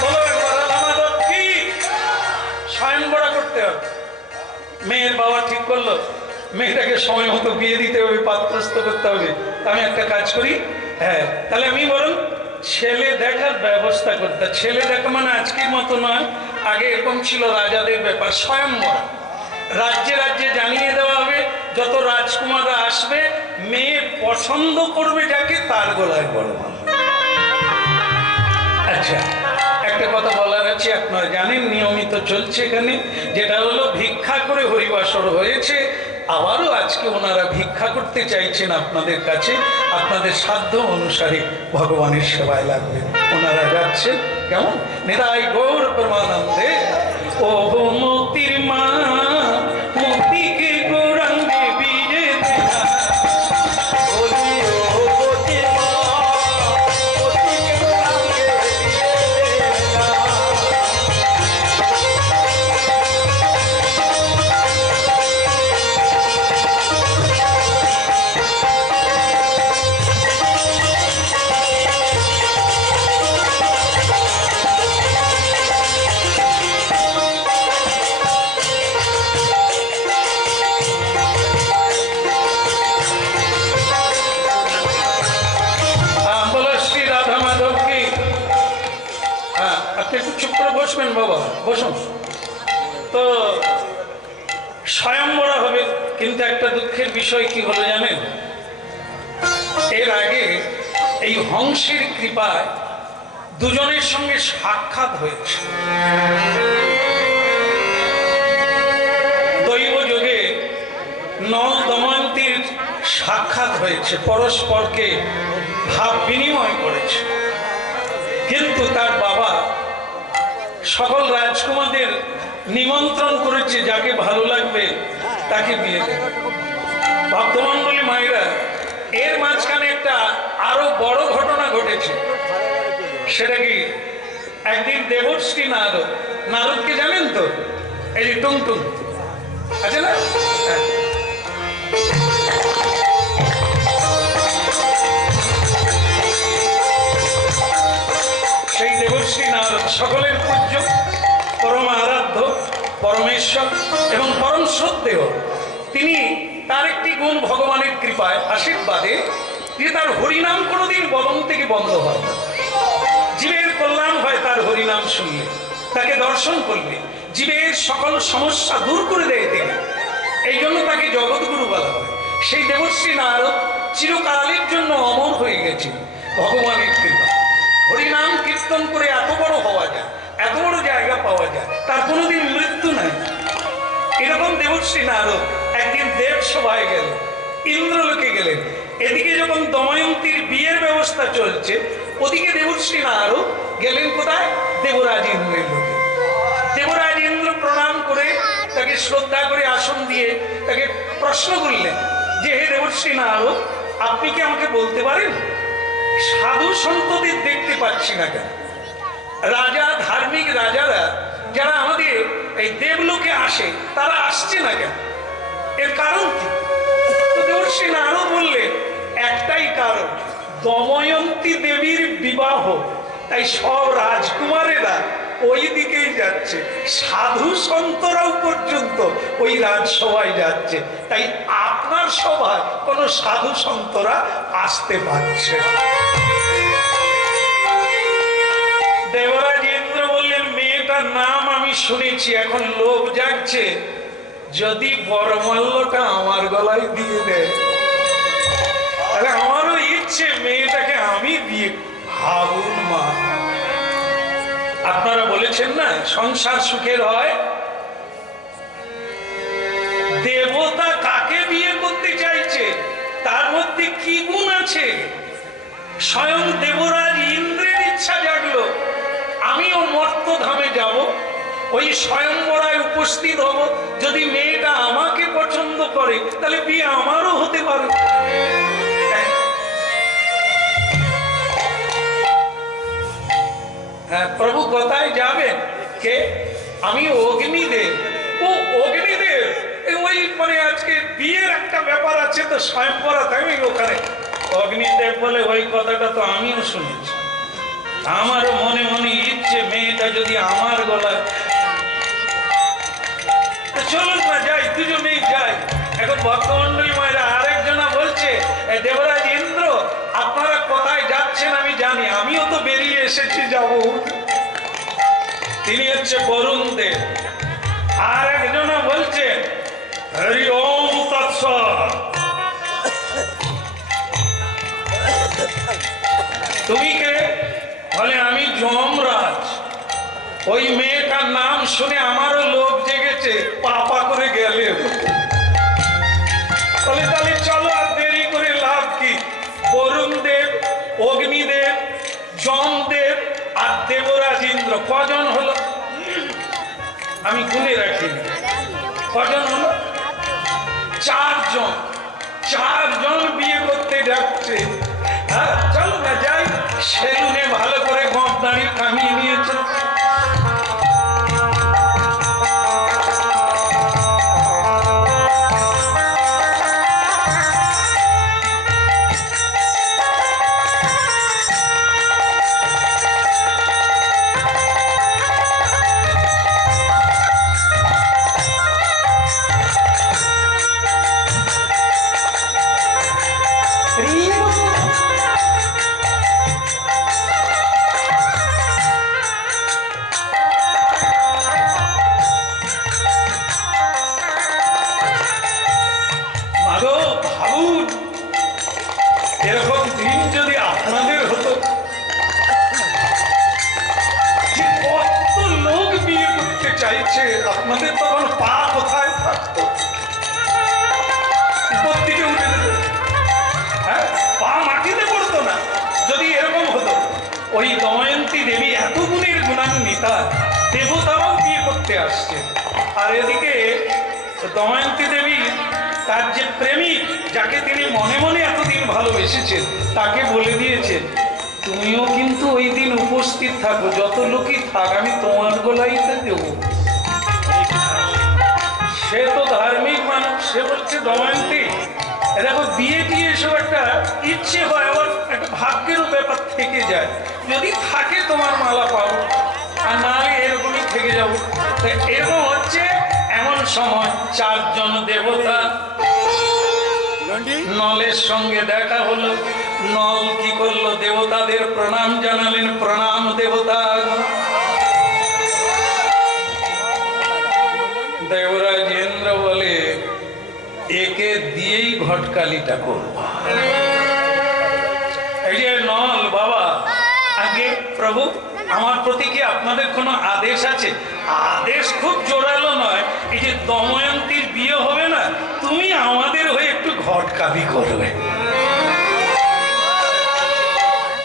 বলো একবার, রাধা মাধব কি? স্বয়ংবরা করতে হবে। মেয়ের বাবা ঠিক করলো মেয়েটাকে সময় মতো বিয়ে দিতে হবে, পাত্রস্থ করতে হবে। তা আমি একটা কাজ করি, হ্যাঁ, তাহলে আমি বরং ছেলে দেখার ব্যবস্থা করতে। ছেলে দেখা মানে আজকের মতো নয়, আগে এরকম ছিল রাজাদের ব্যাপার, স্বয়ংবরা। রাজ্যে রাজ্যে জানিয়ে দেওয়া হবে, যত রাজকুমাররা আসবে, মেয়ে পছন্দ করবে যাকে, তার গলায় বড় মালা। আচ্ছা, একটা কথা বলার আছে, আপনারা জানেন নিয়মিত চলছে এখানে, যেটা হলো ভিক্ষা করে হরিবাসর হয়েছে, আবারও আজকে ওনারা ভিক্ষা করতে চাইছেন আপনাদের কাছে, আপনাদের সাধ্য অনুসারে ভগবানের সেবায় লাগবে। ওনারা যাচ্ছেন কেমন? নিতাই গৌর প্রেমানন্দে। ও মুক্তির মা মুক্তিকে গৌরাঙ্গে বিজে দেনা। বলি ও গতি মা গতিকে গৌরাঙ্গে বিজে দেনা। বলো শ্রী রাধা মাধব কি। হ্যাঁ, আপনি একটু চুপ করে বসবেন বাবা, বসুন। তো স্বয়ংবরা হবে, কিন্তু একটা দুঃখের বিষয় কি হলো জানেন? এর আগে এই হংসের কৃপায় দুজনের সঙ্গে সাক্ষাৎ হয়েছে। দৈব যোগে নল দময়ন্তীর সাক্ষাৎ হয়েছে, পরস্পরকে ভাব বিনিময় করেছে। কিন্তু তার বাবা সকল রাজকুমারদের নিমন্ত্রণ করেছে, যাকে ভালো লাগবে তাকে বিয়ে দেবে। ভক্তমণ্ডলী মায়েরা, এর মাঝখানে একটা আরো বড় ঘটনা ঘটেছে। সেটা কি, একদিন দেবশ্রী নারদ, নারদকে জানেন তো, এই যে টুংটুং আছে না, হ্যাঁ। সেই দেবশ্রী নারদ সকলের পূজ্য, পরম আরাধ্য, পরমেশ্বর এবং পরম শ্রদ্ধেয়। তিনি তার একটি গুণ ভগবানের কৃপায় আশীর্বাদে যে তার হরিনাম কোনোদিন বদন থেকে বন্ধ হয় না। জীবের কল্যাণ হয় তার হরিনাম শুনলে, তাকে দর্শন করলে জীবের সকল সমস্যা দূর করে দেয় তিনি। এই জন্য তাকে জগৎগুরু বলা হয়। সেই দেবশ্রী নারদ চিরকালের জন্য অমর হয়ে গেছে ভগবানের কৃপা। হরিনাম কীর্তন করে এত বড় হওয়া যায়, এত বড় জায়গা পাওয়া যায়, তার কোনোদিন মৃত্যু নাই। এরকম দেবশ্রী নারদ একদিন দেব সভায় গেলেন, ইন্দ্রলোকে গেলেন। এদিকে যখন দময়ন্তীর বিয়ের ব্যবস্থা চলছে, ওদিকে দেবশ্রী নারদ গেলেন কোথায়? দেবরাজ ইন্দ্রের লোকে। দেবরাজ ইন্দ্র প্রণাম করে তাকে শ্রদ্ধা করে আসন দিয়ে তাকে প্রশ্ন করলেন যে, হে দেবশ্রী নারদ, আপনি কি আমাকে বলতে পারেন সাধু সন্তদের দেখতে পাচ্ছি না কেন? রাজা, ধার্মিক রাজারা যারা আমাদের এই দেবলোকে আসে, তারা আসছে না কেন? এর কারণ কি? তো দেবশ্রী নারদ বললেন, একটাই কারণ, দময়ন্তী দেবীর বিবাহ, তাই সব রাজকুমারেরা ওই দিকেই যাচ্ছে, সাধু সন্তরাও পর্যন্ত ওই রাজসভায় যাচ্ছে, তাই আপনার সভায় কোনো সাধু সন্তরা আসতে পারছে না। দেবরাজ ইন্দ্র বললেন, মেয়েটার নাম আমি শুনেছি, এখন লোভ জাগছে, যদি বরমাল্যটা আমার গলায় দিয়ে দেয় তাহলে আমারও ইচ্ছে মেয়েটাকে আমি বিয়ে। ভাবুন মা, আপনারা বলেছেন না সংসার সুখের হয়, দেবতা কাকে বিয়ে করতে চাইছে, তার মধ্যে কি গুণ আছে? স্বয়ং দেবরাজ ইন্দ্রের ইচ্ছা জাগলো, আমিও মর্তধামে যাব, ওই স্বয়ংবরায় উপস্থিত হব, যদি মেয়েটা আমাকে পছন্দ করে তাহলে বিয়ে আমারও হতে পারে। হ্যাঁ, প্রভু কোথায় যাবেন? কে? আমি অগ্নিদেব। ও অগ্নিদেব, ওই মানে আজকে বিয়ের একটা ব্যাপার আছে তো স্বয়ংবরা, তাই ওখানে অগ্নিদেব বলে, ওই কথাটা তো আমিও শুনেছি। আমারও মনে মনে ইচ্ছে মেয়েটা যদি আমার গলায়। চলুন না যাই, দুজনেই যাই। এখন ভক্তমন্ডলী মায়েরা আরেকজনা বলছে, দেবরাজ ইন্দ্র আপনারা কোথায় যাচ্ছেন আমি জানি, আমিও তো বেরিয়ে এসেছি যাব। তিনি হচ্ছে বরুণ দেব। আর একজনা বলছে, হরি ওম তৎসৎ। তুমি কে? বলে, আমি যমরাজ। ওই মেয়েটার নাম শুনে আমারও লোভ জেগেছে, পাপা করে গেলে। বলে তাহলে চলো, আর দেরি করে লাভ কি? বরুণ দেব, অগ্নিদেব, যমদেব আর দেবরাজ ইন্দ্র কজন হলো? আমি গুনে রাখিনি কজন হলো। 4 জন। 4 জন বিয়ে করতে যাচ্ছে। হ্যাঁ, চলো না যাই, সেলুনে ভালো করে গপ দাঁড়িয়ে কামিয়ে নিয়েছে। এরকম দিন যদি আপনাদের হতো, যে কত লোক বিয়ে করতে চাইছে, আপনাদের তখন পা কোথায় থাকতো? উপর দিকে উঠে যেত, হ্যাঁ, পা মাটিতে পড়তো না। যদি এরকম হতো, ওই দময়ন্তী দেবী এত গুণের গুণান্বিতা, দেবতারাও বিয়ে করতে আসছে। আর এদিকে দময়ন্তী দেবী তার যে প্রেমিক, যাকে তিনি মনে মনে এতদিন ভালোবেসেছেন, তাকে বলে দিয়েছেন, তুমিও কিন্তু ওই দিন উপস্থিত থাকো, যত লোকই থাক আমি তোমার গলাইতে দেব। সে তো ধার্মিক মানুষ, সে বলছে দময়ন্তী, দেখো বিয়ে টিয়ে এসব একটা ইচ্ছে হয়, আবার একটা ভাগ্যেরও ব্যাপার থেকে যায়। যদি থাকে তোমার মালা পাবো, আর নাহলে এরকমই থেকে যাবো। এরকম হচ্ছে এমন সময় 4 জন দেবতা নলের সঙ্গে দেখা হলো। নল কি করলো? দেবতাদের প্রণাম জানালেন। প্রণাম দেবতা। দেবরাজ ইন্দ্র বলে, একে দিয়েই ঘটকালিটা করব। এই যে নল বাবা, আগে প্রভু আমার প্রতি কি আপনাদের কোনো আদেশ আছে? আদেশ খুব জোরালো নয়, এই যে দময়ন্তীর বিয়ে হবে না, তুমি আমাদের হয়ে একটু ঘটকালি করবে।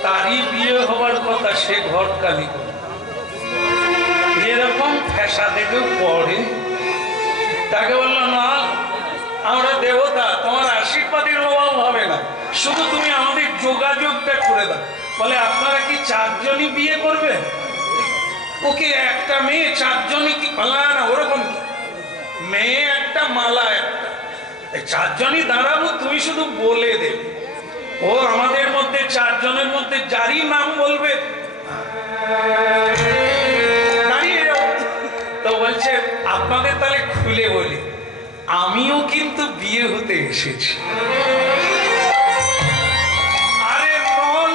তারই বিয়ে হবার কথা, সে ঘটকালি করবে। এরকম ফেসা দেখে পড়ে। তাকে বললো, না আমরা দেবতা, তোমার আশীর্বাদের অভাব হবে না, শুধু তুমি আমাদের যোগাযোগটা করে দাও। বলে, আপনারা কি 4 জনই বিয়ে করবে? ওকে একটা মেয়ে 4 জনই কি? না, ওরকম কি, মেয়ে একটা মালা একটা, 4 জনই দাঁড়াবো, তুমি শুধু বলে দেবে। ও আমাদের মধ্যে 4 জনের মধ্যে যারই নাম বলবে দাঁড়িয়ে যাও। তো বলছে, আপনাদের তাহলে খুলে বলি, আমিও কিন্তু বিয়ে হতে এসেছি। আরে নল,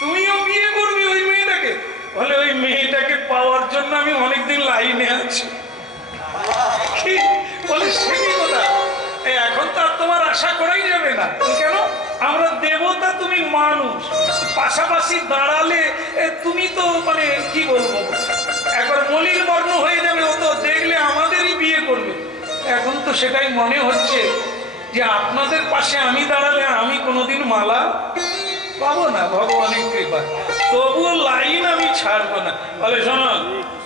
তুমিও বিয়ে করবি ওই মেয়েটাকে? বলে, ওই মেয়েটাকে পাওয়ার জন্য আমি অনেকদিন লাইনে আছি। কি বলে, সে কি কথা? এখন তো আর তোমার আশা করাই যাবে না। কেন? আমরা দেবতা, তুমি মানুষ, পাশাপাশি দাঁড়ালে তুমি তো মানে কি বলবো, একবার মলিন বর্ণ হয়ে যাবে। ও তো দেখলে আমাদেরই বিয়ে করবে। এখন তো সেটাই মনে হচ্ছে যে আপনাদের পাশে আমি দাঁড়ালে আমি কোনোদিন মালা পাবো না, ভগবানের কৃপা। তবুও লাইন আমি ছাড়বো না। বলে, শোনো,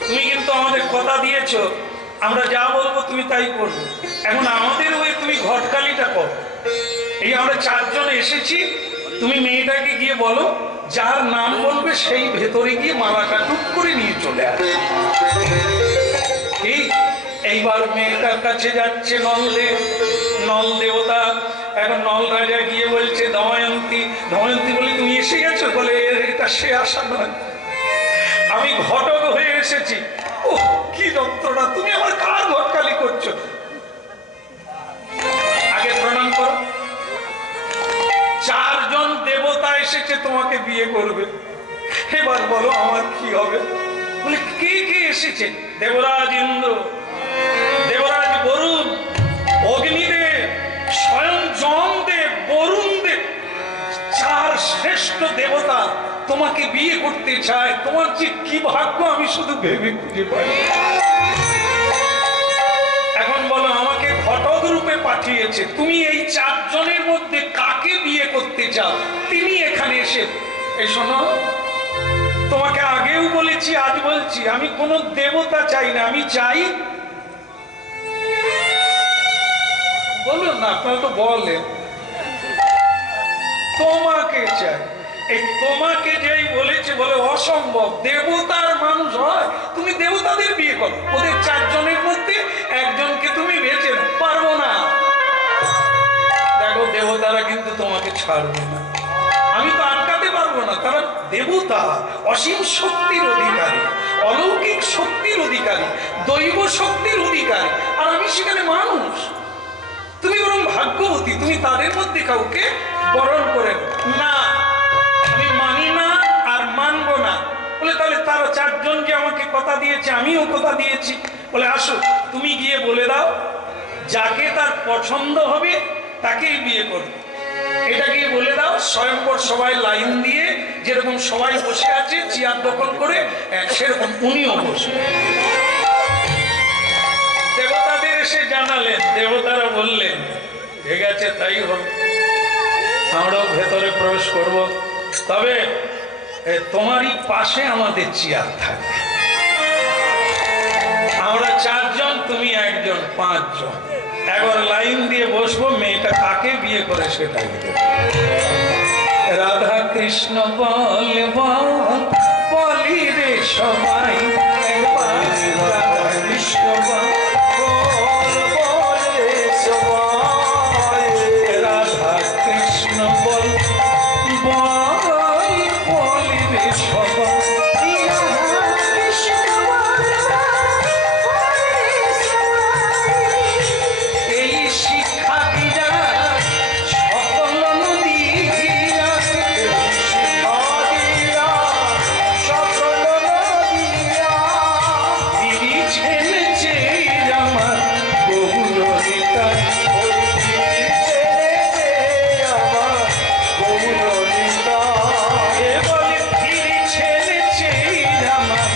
তুমি কিন্তু আমাদের কথা দিয়েছো, আমরা যা বলবো তুমি তাই করবে। এখন আমাদের ওই তুমি ঘটকালিটা করো। এই আমরা 4 জন এসেছি, তুমি মেয়েটাকে গিয়ে বলো, যার নাম বলবে সেই ভেতরে গিয়ে মালাটা টুক করে নিয়ে চলে আসে। ঠিক এইবার মেয়েটার কাছে যাচ্ছে নলদেব, নল দেবতা। এখন নল রাজা গিয়ে বলছে, দময়ন্তী। দময়ন্তী বলে, তুমি এসে গেছো? বলে, এটা সে আশা নয়, আমি ঘটক হয়ে এসেছি। ও কি যন্ত্রণা, তুমি আমার কার ঘটকালি করছো? আগে প্রণাম করো। 4 জন দেবতা এসেছে তোমাকে বিয়ে করবে, এবার বলো আমার কি হবে? বলে, কে কে এসেছে? দেবরাজ ইন্দ্র, দেবরাজ বরুণ, অগ্নিদেব, স্বয়ং যমদেব, বরুণ দেব, 4 শ্রেষ্ঠ দেবতা তোমাকে বিয়ে করতে চায়। তোমার যে কি ভাগ্য আমি শুধু ভেবে খুঁজে পাই। এখন বলো, আমাকে ঘটক রূপে পাঠিয়ে দিয়েছে, তুমি এই চারজনের মধ্যে কাকে বিয়ে করতে চাও? তিনি এখানে এসে, এই শোনো, তোমাকে আগেও বলেছি, আজ বলছি, আমি কোনো দেবতা চাই না, আমি চাই, বলুন না, আপনারা তো বলেন, তোমাকে চাই। এই তোমাকে যেই বলেছে, বলে অসম্ভব, দেবতার মানুষ হয়, তুমি দেবতাদের বিয়ে করো, ওদের চারজনের মধ্যে একজনকে তুমি বেছে নাও। পারবো না, দেখো দেবতারা কিন্তু তোমাকে ছাড়বে না, আমি তো আটকাতে পারবো না, তারা দেবতা, অসীম শক্তির অধিকারী, অলৌকিক শক্তির অধিকারী, দৈব শক্তির অধিকারী, আর আমি সেখানে মানুষ। তুমি বরং ভাগ্যবতী, তুমি তাদের মধ্যে কাউকে বরণ করে না। আমি মানি না আর মানবো না। বলে তাহলে তারা চারজন যে আমাকে কথা দিয়েছে, আমিও কথা দিয়েছি, বলে আসো তুমি গিয়ে বলে দাও, যাকে তার পছন্দ হবে তাকেই বিয়ে করবে। এটা গিয়ে বলে দাও, স্বয়ংবর সবাই লাইন দিয়ে, যেরকম সবাই বসে আছে চেয়ার দখল করে, সেরকম উনিও বসে। দেবতাদের এসে জানালেন, দেবতারা বললেন ঠিক আছে তাই হোক, আমরাও ভেতরে প্রবেশ করব, তবে তোমারই পাশে আমাদের চেয়ার থাকবে, আমরা চারজন, তুমি একজন, পাঁচজন, একবার লাইন দিয়ে বসবো, মেয়েটা কাকে বিয়ে করে সেটাই দেবে। রাধা কৃষ্ণ বল বল বলি রে সবাই, রাধা কৃষ্ণ বল বল রে সবাই, রাধা কৃষ্ণ বল বল বলি রে সবাই, এই শিক্ষা দিয়া সকল নদীরা, ছেলেছে আমার বহু ললিতা, বলে ফিরি ছেলেছে আমার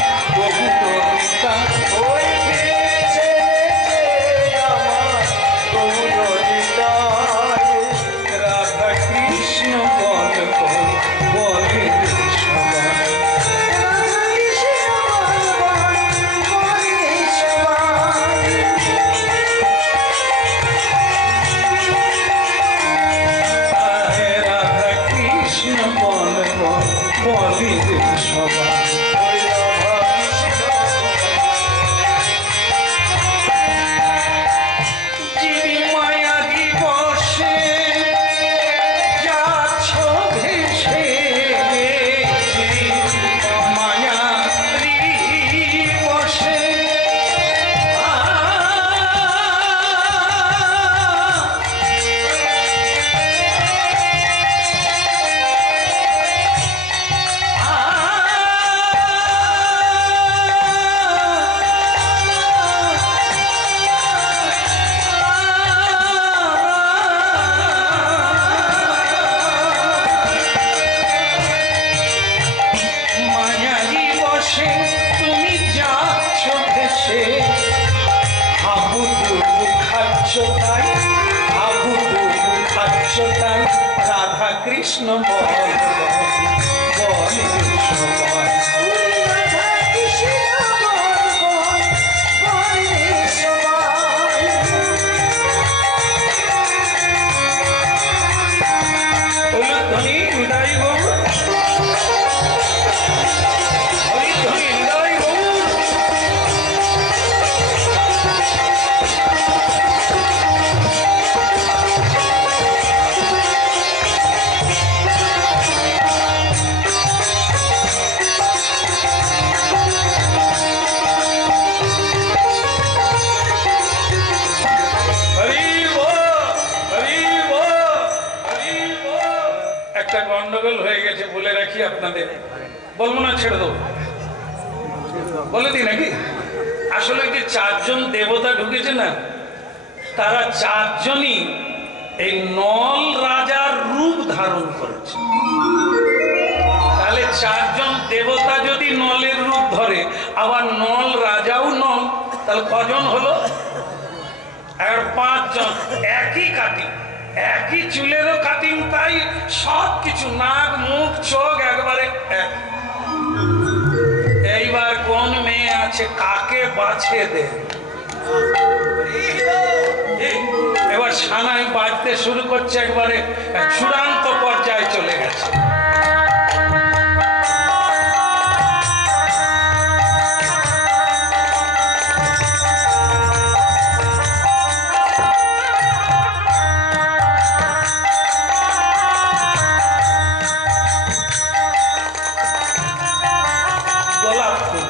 বহু ললিতা, রাধা কৃষ্ণ বল বল বলে সবাই। রাধা কৃষ্ণ বল বল বলে সবাই। যিনি মায়া দিবসে যাচ্ছ ভেসে, মায়া দিবসে মায়ারি বসে তুমি যাচ্ছ ভেসে, হাবুডুবু খাচ্ছ তাই, হাবুডুবু খাচ্ছ তাই, রাধা কৃষ্ণ বল বল সবাই। ধ্বনি হৃদয় গৌর, ধ্বনি হৃদয় গৌর। হরি বল, হরি বল, হরি বল। একটা গন্ডগোল হয়ে গেছে, বলে রাখি আপনাদের, বলবো না, ছেড়ে দেবো, বলে দিই নাকি? আসলে যে চারজন দেবতা ঢুকেছে না, তারা চারজনই এই নল রাজার রূপ ধারণ করেছে। তাহলে চারজন দেবতা যদি নলের রূপ ধরে, আবার নল রাজাও নল, তাহলে কজন হলো? আর 5 জন একই কাটিং, একই চুলেরও কাটিং, তাই সব কিছু নাক মুখ চোখ একবারে এক। এইবার কোন মেয়ে আছে কাকে বাছে দে। এবার সানাই বাজতে শুরু করছে, একবারে চূড়ান্ত পর্যায়ে চলে গেছে। গোলাপ ফুল,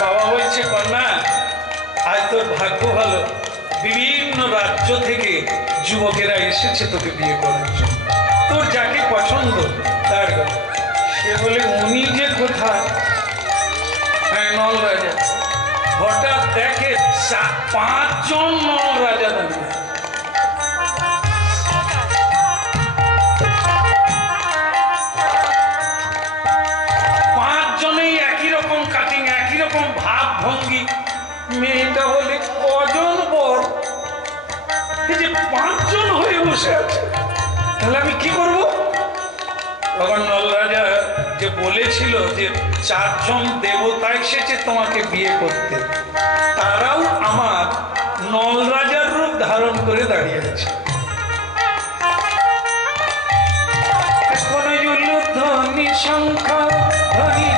বাবা বলছে কন্যা আজ তোর ভাগ্য ভালো, বিভিন্ন রাজ্য থেকে যুবকেরা এসেছে তোকে বিয়ে করার জন্য, তোর যাকে পছন্দ তার কথা। সে বলে উনি যে কোথায়? হ্যাঁ, নল রাজা। হঠাৎ দেখে 5 জন নল রাজা দাঁড়িয়ে। জনেই একই রকম কাটিং, একই রকম ভাব ভঙ্গি। মেয়েটা বলে কজন বর? এই যে 5 জন হয়ে বসে আছে, তাহলে আমি কি করব? তখন নল রাজা যে বলেছিল যে 4 জন দেবতা এসেছে তোমাকে বিয়ে করতে, তারাও আমার নল রাজার রূপ ধারণ করে দাঁড়িয়ে আছে। এখন ধ্বনি শঙ্খ ধ্বনি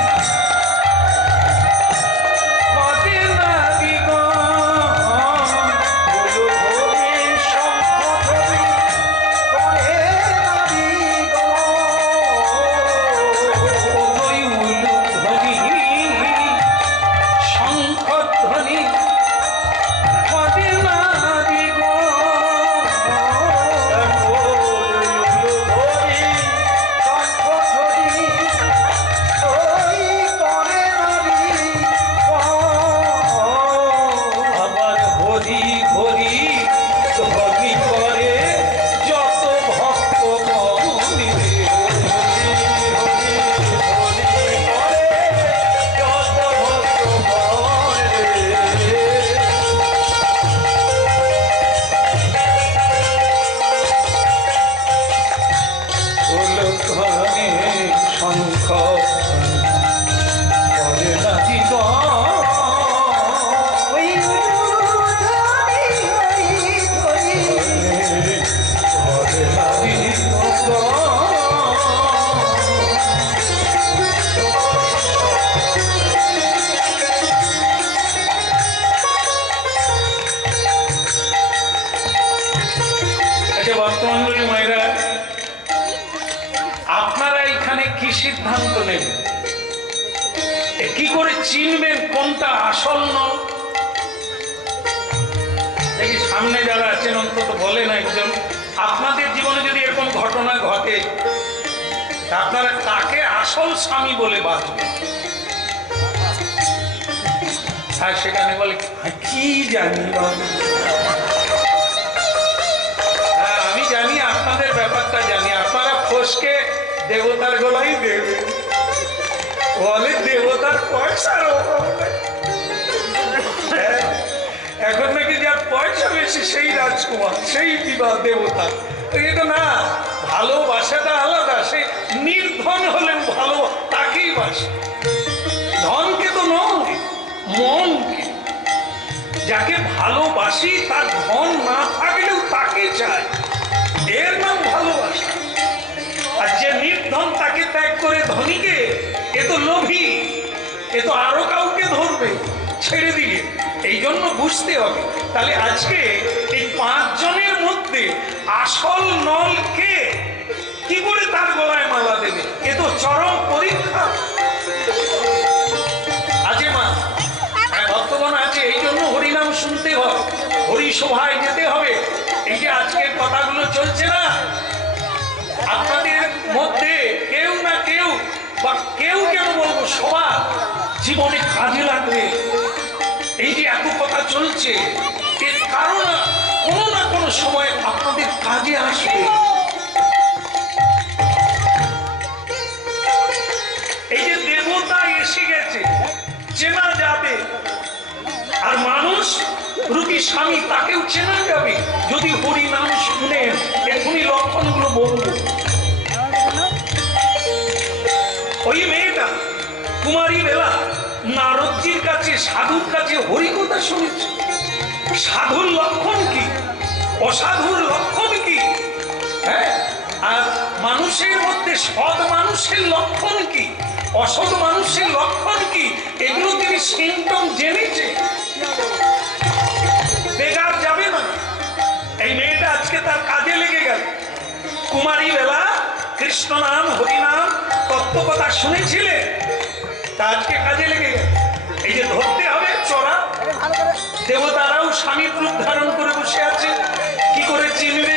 সিদ্ধান্ত নেবে, কি করে চিনবেন কোনটা আসল নয়? দেখি সামনে যারা আছেন অন্তত বলেন একজন, আপনাদের জীবনে যদি এরকম ঘটনা ঘটে আপনারা কাকে আসল স্বামী বলে বাঁচবেন? আর সেখানে বলে কি জানি, আমি জানি আপনাদের ব্যাপারটা জানি, আপনারা ফসকে দেবতার গলাই দেবে, বলে দেবতার পয়সার অভাব নাই। এখন নাকি যার পয়সা বেশি সেই রাজকুমার, সেই বিবাহ দেবতা। এটা না, ভালোবাসাটা আলাদা। সে নির্ধন হলেও ভালো তাকেই বাসে, ধনকে তো নয়, মনকে। যাকে ভালোবাসি তার ধন না থাকলেও তাকে চায়, এর নাম ভালোবাসা। আর যে নির্ধন তাকে ত্যাগ করে ধনীকে, এ তো লোভী, এ তো আরো কাউকে ধরবে ছেড়ে দিয়ে। এই জন্য বুঝতে হবে। তাহলে আজকে এই 5 জনের মধ্যে আসল নল কে, কি করে তার গলায় মালা দেবে? এ তো চরম পরীক্ষা। আছে মা, ভক্তগণ আছে, এই জন্য হরিনাম শুনতে হবে, হরিসভায় যেতে হবে। এই যে আজকের কথাগুলো চলছে না, আপনাদের মধ্যে কেউ না কেউ, বা কেউ কেন বলবো, সবার জীবনে কাজে লাগবে। এই যে এত কথা চলছে, এর কারণ কোনো না কোনো সময় আপনাদের কাজে আসবে। স্বামী তাকেও চেনা যাবে যদি হরি নাম শুনেন। এখনই লক্ষণগুলো বলবো। ওই মেয়েটা কুমারী বেলা নারদজির কাছে সাধুর কাছে হরিকথা শুনেছে। সাধুর লক্ষণ কি, অসাধুর লক্ষণ কি, হ্যাঁ, আর মানুষের মধ্যে সৎ মানুষের লক্ষণ কি, অসৎ মানুষের লক্ষণ কি, এগুলো তিনি সিমটম জেনেছে। বেকার যাবে না। এই মেয়েটা আজকে তার কাজে লেগে গেল। কুমারী বেলা কৃষ্ণ নাম হরিনাম তত্ত্ব কথা শুনেছিলে, তা আজকে কাজে লেগে গেল। এই যে ধরতে হবে চড়া, দেবতারাও স্বামীর রূপ ধারণ করে বসে আছে, কি করে চিনবে?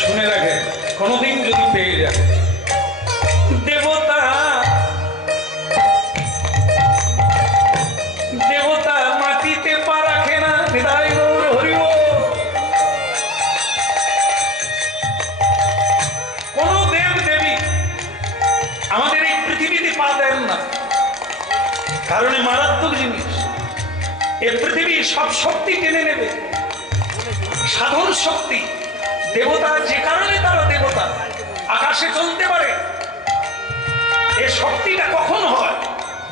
শুনে রাখে, কোনদিন যদি পেয়ে যায়। দেবতা দেবতা মাটিতে পা রাখে না। হৃদয় গৌর হরিব। কোন দেব দেবী আমাদের এই পৃথিবীতে পা দেন না, কারণ মারাত্মক জিনিস। এই পৃথিবী সব শক্তি টেনে নেবে, সাধন শক্তি। দেবতা যে কারণে তারা দেবতা, আকাশে চলতে পারে। এ শক্তিটা কখন হয়?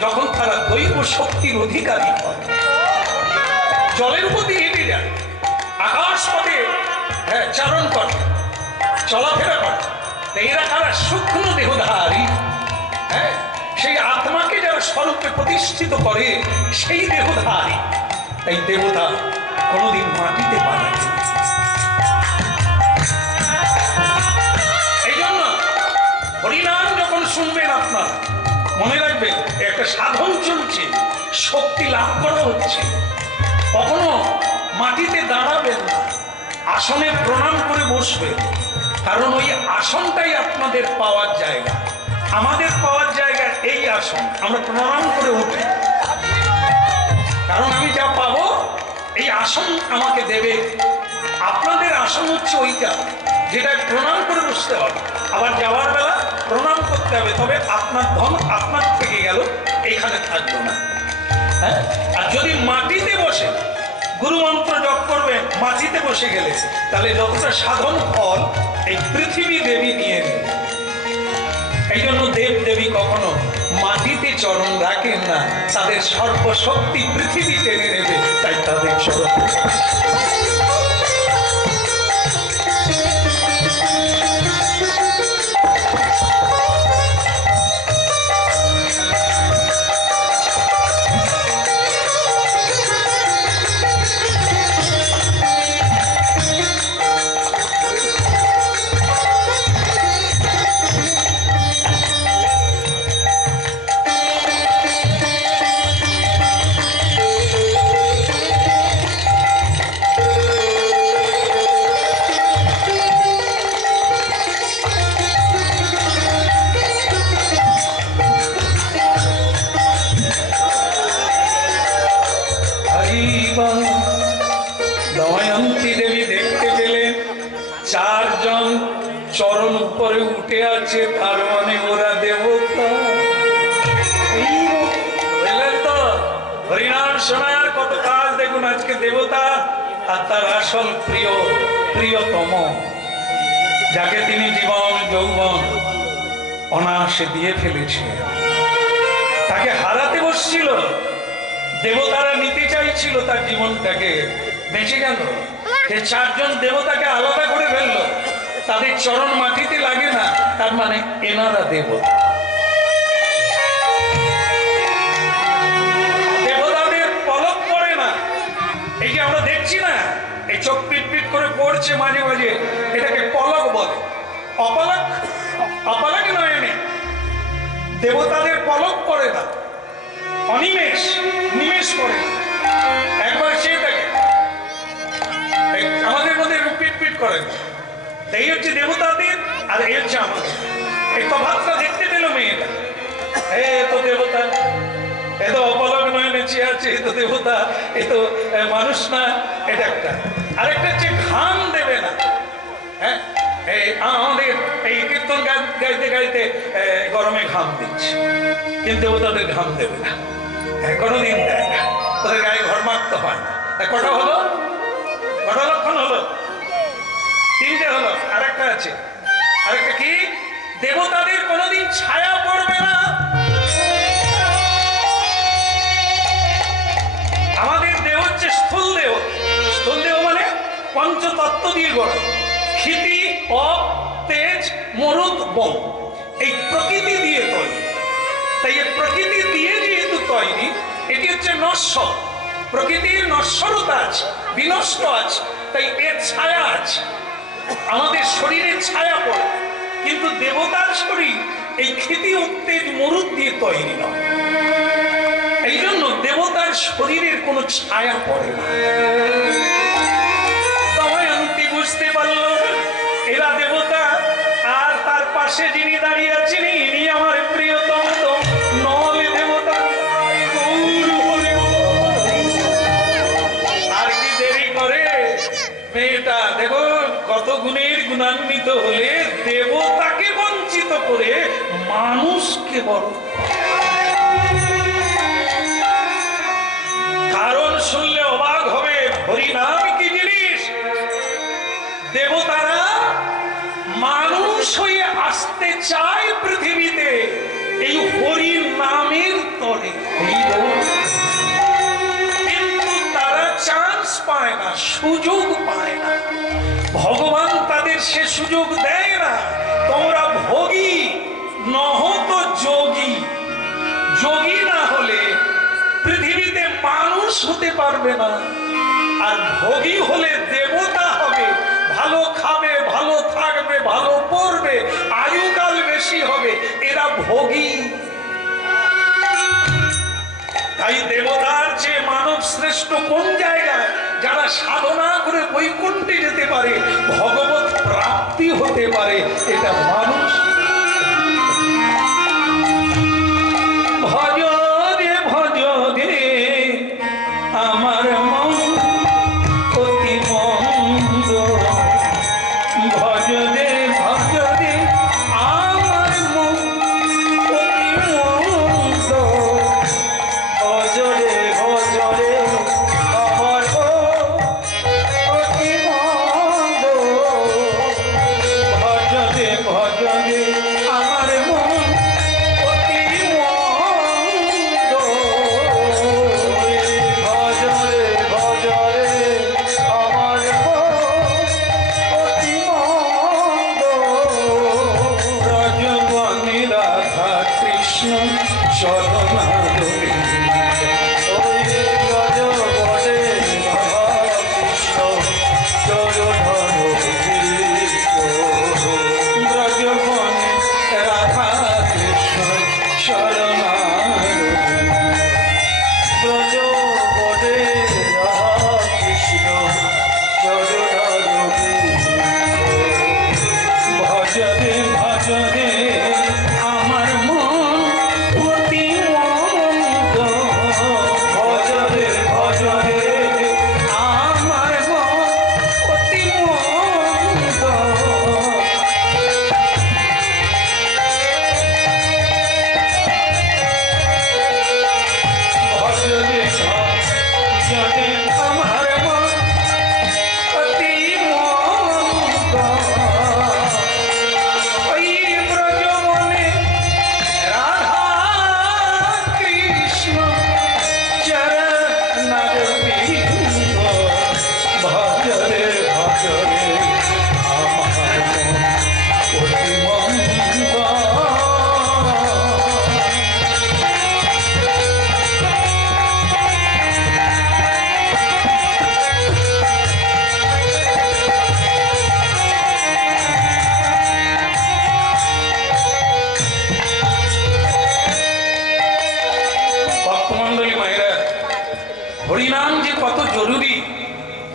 যখন তারা দৈব শক্তির অধিকারী হয়। জলের উপর দিয়ে হেঁটে যায়, আকাশ পথে চারণ করে, চলাফেরা করে। এরা তারা সূক্ষ্ম দেহধারী। হ্যাঁ, সেই আত্মাকে যারা স্বরূপে প্রতিষ্ঠিত করে সেই দেহধারী। এই দেবতা কোনোদিন মাটিতে পারে। হরিনাম যখন শুনবেন আপনার মনে রাখবেন একটা সাধন চলছে, শক্তি লাভ করা হচ্ছে। কখনো মাটিতে দাঁড়াবেন না, আসনে প্রণাম করে বসবেন, কারণ ওই আসনটাই আপনাদের পাওয়ার জায়গা। আমাদের পাওয়ার জায়গা এই আসন, আমরা প্রণাম করে উঠি, কারণ আমি যা পাবো এই আসন আমাকে দেবে। আপনাদের আসন হচ্ছে ওইটা, যেটা প্রণাম করে বসতে হবে। আবার যাওয়ার বেলা প্রণাম করতে হবে, তবে আপনার ধন আপনার থেকে গেল, এখানে থাকলো না। হ্যাঁ, আর যদি মাটিতে বসে গুরু মন্ত্র জপ করবেন, মাটিতে বসে গেলে তাহলে যতটা সাধন ফল এই পৃথিবী দেবী নিয়ে নেবে। এই জন্য দেব দেবী কখনো মাটিতে চরণ রাখেন না, তাদের সর্বশক্তি পৃথিবী টেনে নেবে, তাই তাদের চরণ। দময়ন্তী দেবী দেখতে পেলেন চারজন চরণ উপরে উঠে আছে, তার মানে ওরা দেবতা। বুঝলেন তো? হরিনাম শোনার কত কাজ দেখুন। আজকে দেবতা আর তার আসল প্রিয়তম, যাকে তিনি জীবন যৌবন অনায়াসে দিয়ে ফেলেছে, তাকে হারাতে বসছিল। দেবতারা নিতে চাইছিল তার জীবনটাকে, বেঁচে গেল। যে চারজন দেবতাকে আলাদা করে ফেললো, তাদের চরণ মাটিতে লাগে না, তার মানে এনারা দেবতা। দেবতাদের পলক পড়ে না। এই যে আমরা দেখছি না, এই চোখ পিট পিট করে পড়ছে মাঝে মাঝে, এটাকে পলক বলে। অপলক নয়নে দেবতাদের পলক পড়ে না, অনিমেষ নিমেষ পড়ে। একবার সে থাকে পারে না। এই হচ্ছে দেবতাদের, আর এই হচ্ছে আমাদের। এই তফাৎটা দেখতে পেল মেয়েটা, এ তো দেবতা, এ তো অপলক নয়নে চেয়ে আছে, এ তো দেবতা, এ তো মানুষ না। এটা একটা। আরেকটা হচ্ছে ঘাম দেবে না। হ্যাঁ, এই আমাদের এই কীর্তন গাইতে গাইতে গরমে ঘাম দিচ্ছে, কিন্তু দেবতাদের ঘাম দেবে না, কোনোদিন দেয় না। তাদের গায়ে ঘর মারতে হয় না। কটা হলো? কটা লক্ষণ হলো? তিনটে হলো। আরেকটা আছে, আরেকটা কি? দেবতাদের কোনোদিন ছায়া পড়বে না। আমাদের দেহ হচ্ছে স্থূল দেহ। স্থূল দেহ মানে পঞ্চতত্ত্ব দিয়ে গড়া, ক্ষিতি, অপ, তেজ, মরুত, বন, এই প্রকৃতি দিয়ে তৈরি। তাই এই প্রকৃতি দিয়ে যেহেতু তৈরি, এটি হচ্ছে নশ্বর। প্রকৃতির নশ্বরতা আছে, বিনষ্ট আছে, তাই এর ছায়া আছে। আমাদের শরীরে ছায়া পড়ে, কিন্তু দেবতার শরীর এই ক্ষিতি, উত্তেজ, মরুত দিয়ে তৈরি নয়। এই জন্য দেবতার শরীরের কোনো ছায়া পড়ে না। দময়ন্তী বুঝতে পারল এরা দেবতা, আর তার পাশে যিনি দাঁড়িয়ে আছেন ইনি আমার প্রিয়তম নল দেবতা। আর কি দেরি করে মেয়েটা? দেখো কত গুণের গুণান্বিত হলে দেবতাকে বঞ্চিত করে মানুষকে বড়। কারণ শুনলে অবাক হবে, হরিনাম কি জিনিস। দেবতারা মানুষ হয়ে আসতে চায় পৃথিবীতে এই হরির নামের তরে, কিন্তু তারা চান্স পায় না, সুযোগ পায় না। ভগবান তাদের সে সুযোগ দেয় না। তোমরা ভোগী নহ তো যোগী। যোগী না হলে পৃথিবীতে মানুষ হতে পারবে না, আর ভোগী হলে দেবতা হবে। ভালো খাবে, ভালো থাকবে, ভালো পড়বে, আয়ুকাল বেশি হবে। এরা ভোগী। তাই দেবতার চেয়ে মানব শ্রেষ্ঠ কোন জায়গায়? যারা সাধনা করে বৈকুণ্ঠে যেতে পারে, ভগবত প্রাপ্তি হতে পারে, এটা মানুষ। ভজ দে আমার মন অতি মন্দ, ভজ দে আমার মন অতি মন্দ, ভজ রে আমার অতি মন্দ, ভজ দে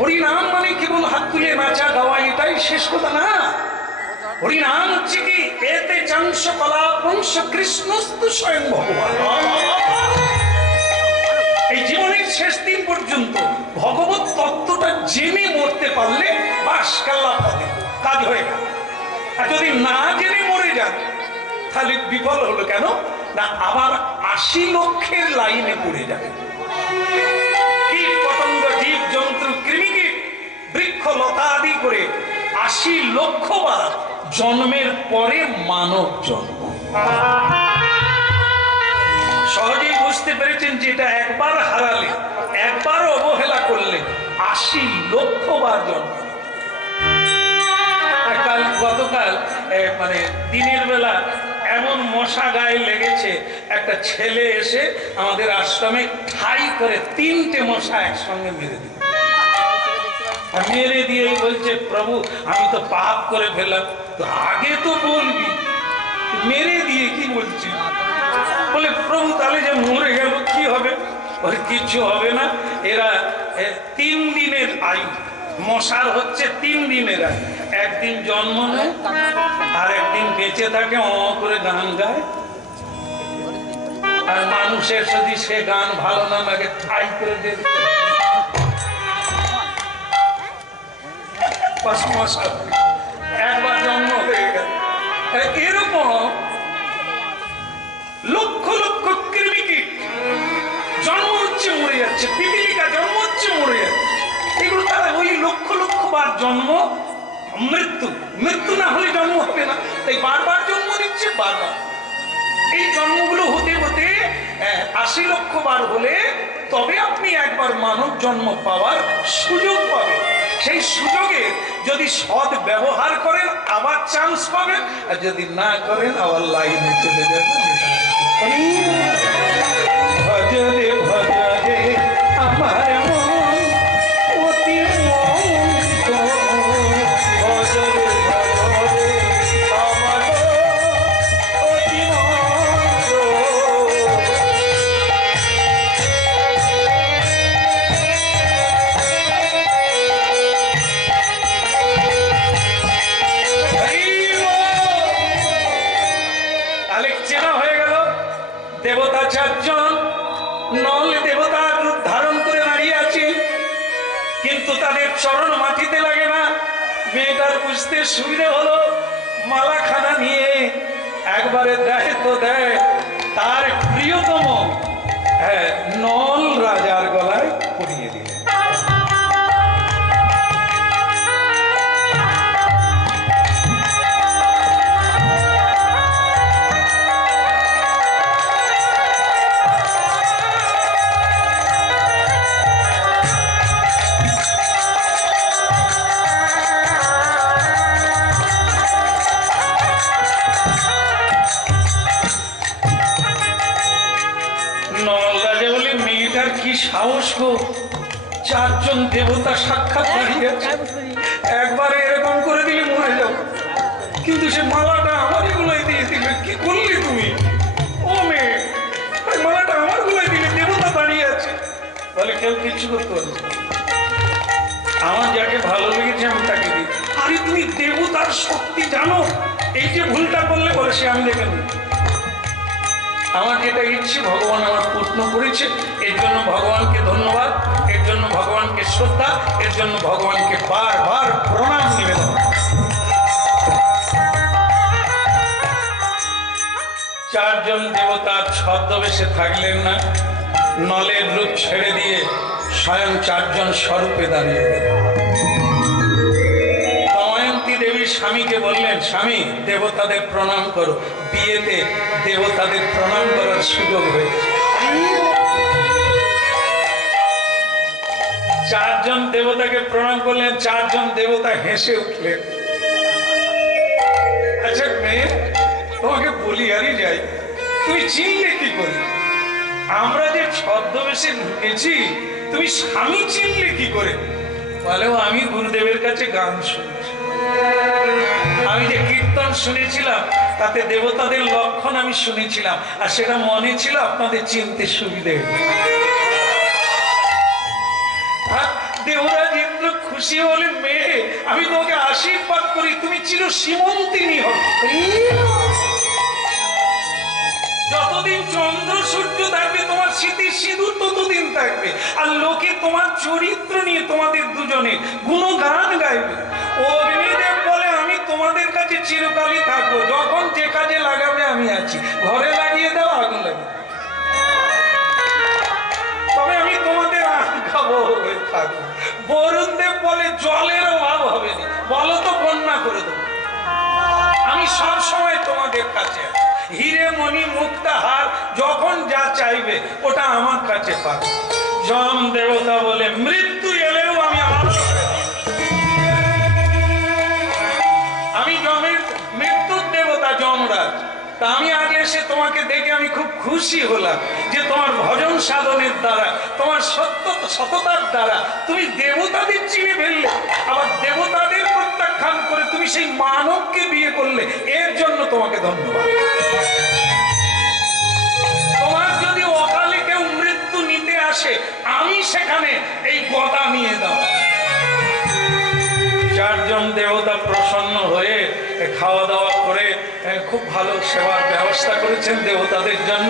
হরিনাম মানে কেবল হাত তুলে নাচা গাওয়া এটাই শেষ কথা না। হরিনাম হচ্ছে কি এতে চাংশ কলা বংশ কৃষ্ণস্তু স্বয়ং ভগবান। এই জীবনের শেষ দিন পর্যন্ত ভগবত তত্ত্বটা জেনে মরতে পারলে বাস কাল্লা পথে কাজ হয়ে গেল। আর যদি না জেনে মরে যান তাহলে বিফল হলো কেন না, আবার 80 লক্ষের লাইনে পড়ে যাবে। কীট পতঙ্গ জীব জন্তু কৃমিকীট বৃক্ষ লতা আদি করে 80 লক্ষ বার জন্মের পরে মানব জন্ম। সহজেই বুঝতে পেরেছেন যে এটা একবার হারালে, একবার অবহেলা করলে 80 লক্ষ বার জন্ম। গতকাল মানে দিনের বেলা এমন মশা গায়ে লেগেছে, একটা ছেলে এসে আমাদের আশ্রমে ঠাই করে 3টে মশা একসঙ্গে মেরে দিল। মেরে দিয়েই বলছে, প্রভু আমি তো পাপ করে ফেললাম। তো আগে তো বলবি, মেরে দিয়ে কি বলছি? বলে প্রভু তাহলে যে মরে গেল কি হবে? বলে কিচ্ছু হবে না, এরা 3 দিনের আয়ু। মশার হচ্ছে 3 দিনের আয়ু। একদিন জন্ম নেয় আর একদিন বেঁচে থাকে, করে গান গায়। আর মানুষের যদি সে গান ভালো না লাগে ঠাই করে দেবে। একবার জন্ম হয়ে গেল। এরকম লক্ষ লক্ষ কৃমিকীট জন্ম হচ্ছে মরে যাচ্ছে, পিপিলিকা জন্ম হচ্ছে মরে যাচ্ছে। এগুলো তারা ওই লক্ষ লক্ষ বার জন্ম, মৃত্যু। মৃত্যু না হলে জন্ম হবে না, তাই বারবার জন্ম নিচ্ছে বারবার। এই জন্মগুলো হতে হতে 80 লক্ষ বার হলে তবে আপনি একবার মানব জন্ম পাওয়ার সুযোগ পাবেন। সেই সুযোগে যদি সৎ ব্যবহার করেন আবার চান্স পাবেন, আর যদি না করেন আবার লাইনে চলে যাবেন। ভজরে ভজরে আমার মন অতি মন্ত, ভজরে ভজরে আমার অতি মন্ত। তাহলে চেনা হয়ে গেল দেবতা 4 জন। নল দেবতার রূপ ধারণ করে দাঁড়িয়ে আছে, কিন্তু তাদের চরণ মাটিতে লাগে না। মেয়েটার বুঝতে সুবিধে হলো, মালাখানা নিয়ে একবারে দেয় তো দেয় তার প্রিয়তম নল রাজার গলায় পরিয়ে দিল। কি সাহস গো, 4 জন দেবতা সাক্ষাৎ দাঁড়িয়ে আছে, একবারে এরকম করে দিলে মরে যাও। কিন্তু সে মালাটা আমার গুলোয় দিয়ে দিলে, কি করলি তুমি? ও মেয়ে, মালাটা আমার গুলোয় দিলে, দেবতা দাঁড়িয়ে আছে। বলে কেউ কিছু করতে পারবে, আমার যাকে ভালো লেগেছে আমি তাকে দিই। আরে তুমি দেবতার শক্তি জানো, এই যে ভুলটা করলে বলে সে আমি দেখে নিই। আমার যেটা ইচ্ছে ভগবান আমার পূর্ণ করেছে, এর জন্য ভগবানকে ধন্যবাদ, এর জন্য ভগবানকে শ্রদ্ধা, এর জন্য ভগবানকে বারবার প্রণাম নিবেদন। 4 জন দেবতা ছদ্মবেশে থাকলেন না, নলের রূপ ছেড়ে দিয়ে স্বয়ং 4 জন স্বরূপে দাঁড়িয়ে গেলেন। দময়ন্তী দেবী স্বামীকে বললেন, স্বামী দেবতাদের প্রণাম করো। বিয়েতে দেবতাদের প্রণাম করার সুযোগ হয়েছে। 4 জন দেবতাকে প্রণাম করলেন, 4 জন দেবতা হেসে উঠলেন। আচ্ছা মেয়ে, তোমাকে বলি আরই যাই, তুমি চিনলে কি করে? আমরা যে ছদ্মবেশে ঢুকেছি তুমি স্বামী চিনলে কি করে? বলেও আমি গুরুদেবের কাছে গান শুনেছি, আমি যে কীর্তন শুনেছিলাম তাতে দেবতাদের লক্ষণ আমি শুনেছিলাম, আর সেটা মনে ছিল আপনাদের চিনতে সুবিধে। দেবরাজ ইন্দ্র খুশি হলে, মেয়ে আমি তোমাকে আশীর্বাদ করি, তুমি চির সীমন্তিনী হবে। যতদিন চন্দ্র সূর্য থাকবে তোমার স্মৃতির সিঁদুর ততদিন থাকবে, আর লোকে তোমার চরিত্র নিয়ে তোমাদের দুজনে গুণগান গাইবে। অগ্নিদেব বলে আমি তোমাদের কাছে চিরকালই থাকবো, যখন যে কাজে লাগাবে আমি আছি, ঘরে লাগিয়ে দাও, আগুন লাগিয়ে দাও। তবে আমি তোমাদের আজ্ঞাবহ হয়ে থাকবো। বরুণদেব বলে জলের অভাব হবে না, বলো তো বন্যা করে দেবো। আমি সব সময় তোমাদের কাছে আছি, হিরে মণি মুক্তা হার যখন যা চাইবে ওটা আমার কাছে পাবে। যম দেবতা বলে মৃত্যু এলেও আমি আমি যমের মৃত্যুর দেবতা যমরাজ। তা আমি আগে এসে তোমাকে দেখে আমি খুব খুশি হলাম যে তোমার ভজন সাধনের দ্বারা, তোমার সততার দ্বারা তুমি দেবতাদের চিনে ফেললে, আবার দেবতাদের প্রত্যাখ্যান করে তুমি সেই মানবকে বিয়ে করলে, এর জন্য তোমাকে ধন্যবাদ। তোমার যদি অকালে কেউ মৃত্যু নিতে আসে, আমি সেখানে এই গদা নিয়ে দাও। চারজন দেবতা প্রসন্ন হয়ে খাওয়া দাওয়া করে খুব ভালো সেবার ব্যবস্থা করেছেন দেবতাদের জন্য।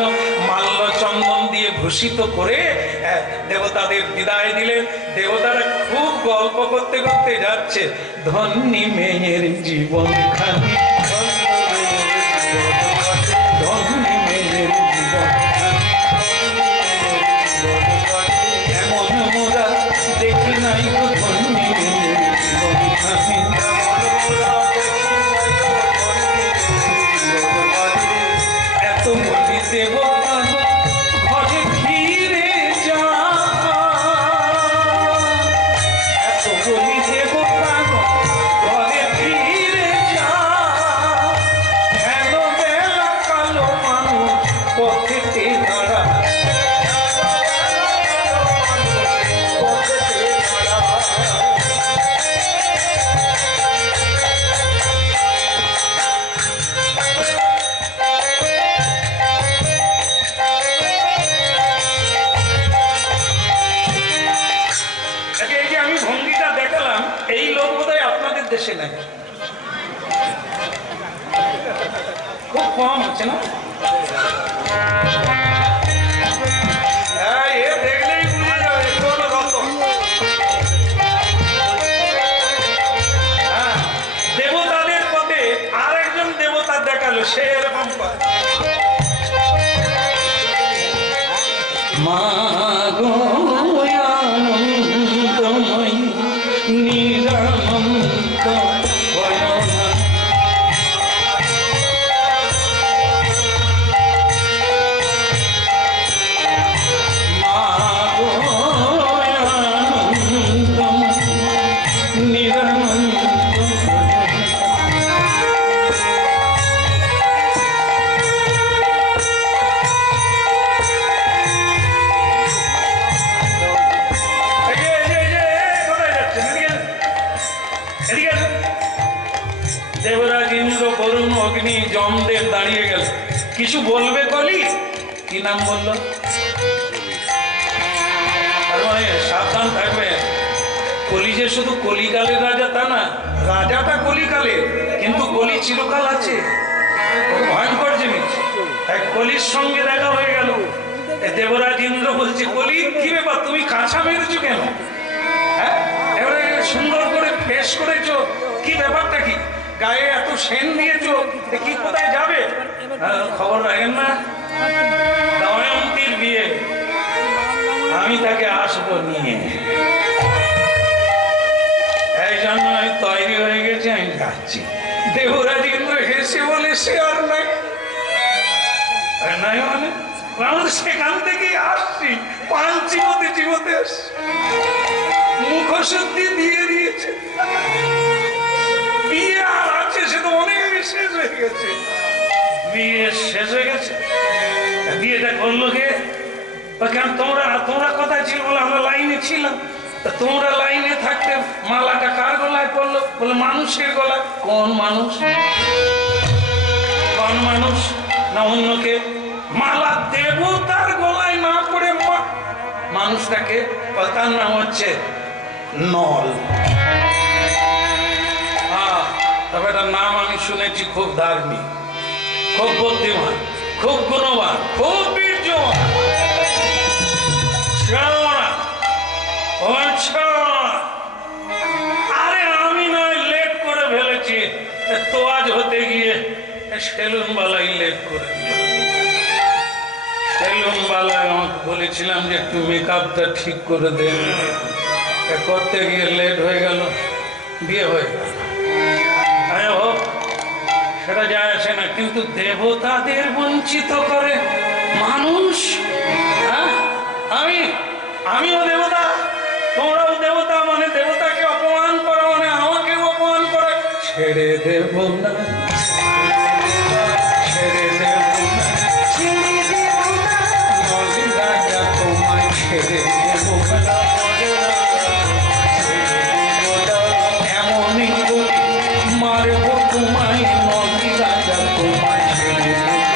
মাল্য চন্দন দিয়ে ভূষিত করে দেবতাদের বিদায় দিলেন। দেবতারা খুব গল্প করতে করতে যাচ্ছে, ধন্যী মেয়ের জীবন খানি, ধন্যী মেয়ের জীবন এমন মোরা দেখি নাই গো, ধন্যী মেয়ের জীবন খানি। এত বলি দেবতা ঘরে ফিরে যা, এত বলি দেবতা ঘরে ফিরে যা, হেন বেলা কালো মানুষ পথেতে দাঁড়া। এই যে আমি ভঙ্গিটা দেখালাম, এই লোক বোধহয় আপনাদের দেশে নাই, খুব কম হচ্ছে না? হ্যাঁ, এ দেখলেই বুঝে যাবে কোন রতন। হ্যাঁ, দেবতাদের পথে আর একজন দেবতা দেখালো, সে এরকম করে, মা গো আনন্দময়ী নিরানন্দ ভয়না, মা গো আনন্দময়ী নিরানন্দ দেবরাজ ইন্দ্র বরুণ অগ্নি যমদেব দাঁড়িয়ে গেল। কিছু বলবে কলি? কি নাম বললো? তার মানে সাবধান থাকবে, কলি যে শুধু কলিকালের রাজা তা না, রাজাটা কলিকালের, কিন্তু কলি চিরকাল আছে, ভয়ঙ্কর জিনিস। তাই কলির সঙ্গে দেখা হয়ে গেল। দেবরাজ ইন্দ্র বলছে, কলি কি ব্যাপার, তুমি কাঁচা মেরেছো কেন? হ্যাঁ, এবারে সুন্দর করে পেশ করেছো, কি ব্যাপারটা কি? গায়ে এত সেন দিয়েছো, কি কোথায় যাবে? খবর রাখেন না, দময়ন্তীর বিয়ে, আমি তাকে আসবো নিয়ে, এই জন্য আমি তৈরি হয়ে গেছি, আমি যাচ্ছি। দেবরাজ ইন্দ্র হেসে বলে, সে আর নাই, নাই মানে আমরা সেখান থেকে আসছি, পান চিবোতে চিবোতে আসছি, মুখশুদ্ধি দিয়ে দিয়েছে, বিয়ে আর আছে, সে তো অনেক শেষ হয়ে গেছে, বিয়ে শেষ হয়ে গেছে। বিয়েটা করলো কে? কেন তোমরা কোথায় ছিল? বলে আমরা লাইনে ছিলাম। তা তোমরা লাইনে থাকতে মালাটা কার গলায় পড়লো? বলে মানুষের গলায়। কোন মানুষ? কোন মানুষ? না অন্যকে? মালা দেবতার গলায় না পড়ে মানুষটাকে, তার নাম হচ্ছে নল। তবে এটার নাম আমি শুনেছি খুব ধার্মিক, খুব বুদ্ধিমান, খুব গুণবান, খুব বীর্যবান। আরে আমি নয় লেট করে ফেলেছি, তোয়াজ হতে গিয়ে সেলুন বালাই লেট করে দিল। সেলুন বালাই আমাকে বলেছিলাম যে একটু মেকআপটা ঠিক করে দেন, করতে গিয়ে লেট হয়ে গেল, বিয়ে হয়ে গেল। হোক সেটা যায় আসে না, কিন্তু দেবতাদের বঞ্চিত করে মানুষ। আমিও দেবতা, তোমরাও দেবতা, মানে দেবতাকে অপমান করা মানে আমাকে অপমান করা। ছেড়ে দেব না, ছেড়ে দেব না, ছেড়ে দেব না, নলি রাজা তোমায় ছেড়ে দেব না, এমনই করে মারব তোমায়, নলি রাজা তোমায় ছেড়ে দেব না।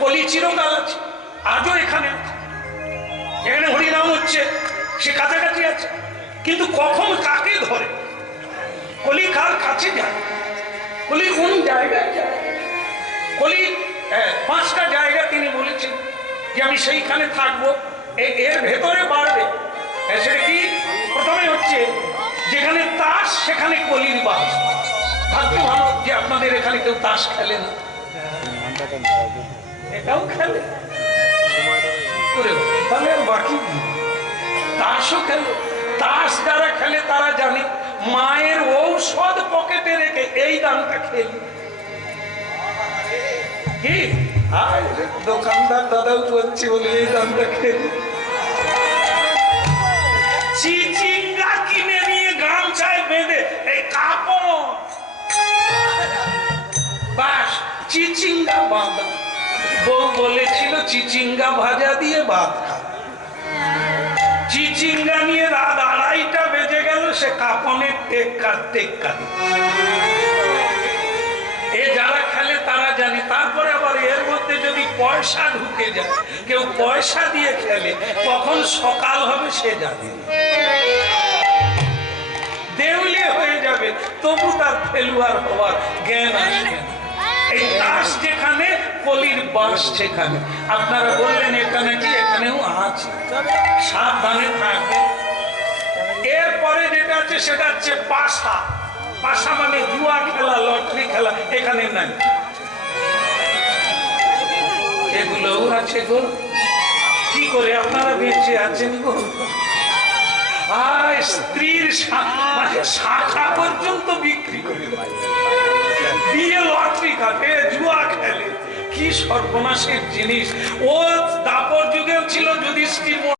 কলি চিরকাল আছে, আজও এখানে এখানে হরিনাম হচ্ছে, সে কাছাকাছি আছে, কিন্তু কখন কাকে ধরে? কলি কার কাছে যায়? কলি কোন জায়গায় যায়? কলি 5টা জায়গা তিনি বলেছেন যে আমি সেইখানে থাকবো, এর ভেতরে বাড়বে। সেটা কি? প্রথমে হচ্ছে যেখানে তাস সেখানে কলির বাস। ভাগ্য ভালো যে আপনাদের এখানে কেউ তাস খেলে না, এটাও খেলে, তাহলে আর বাকি তাসও খেলে। তাস যারা খেলে তারা জানে মায়ের ঔষধ পকেটে রেখে এই দানটা খেলি। কি দোকানদার দাদাও বলছি বলে এই দানটা খেলি। চিচিঙ্গা কিনে নিয়ে গামছায় বেঁধে এই কাপড় বাস চিচিঙ্গা বাঁধা। বউ বলেছিল চিচিঙ্গা ভাজা দিয়ে ভাত খা। চিচিঙ্গা নিয়ে রাত 2:30টা বেজে গেল, সে কাপনের টেক্কা এ যারা খেলে তারা জানে। তারপরে আবার এর মধ্যে যদি পয়সা ঢুকে যায়, কেউ পয়সা দিয়ে খেলে, কখন সকাল হবে সে জানে, দেউলিয়া হয়ে যাবে, তবু তার ফেলুয়ার হওয়ার জ্ঞান আসে। এই তাস যেখানে কলির বাস সেখানে। আপনারা বললেন এটা নাকি এখানেও আছে, সাবধানে থাকবে। এরপরে যেটা আছে সেটা হচ্ছে পাশা। পাশা মানে জুয়া খেলা, লটারি খেলা, এখানে নাই। এগুলোও আছে গো, কি করে আপনারা বেঁচে আছেন গো? আর স্ত্রীর মানে শাখা পর্যন্ত বিক্রি করে দেয়, দিয়ে লটারি কাটে, জুয়া খেলে। কি সর্বনাশের জিনিস! ও দাপর যুগেও ছিল যুধিষ্ঠির।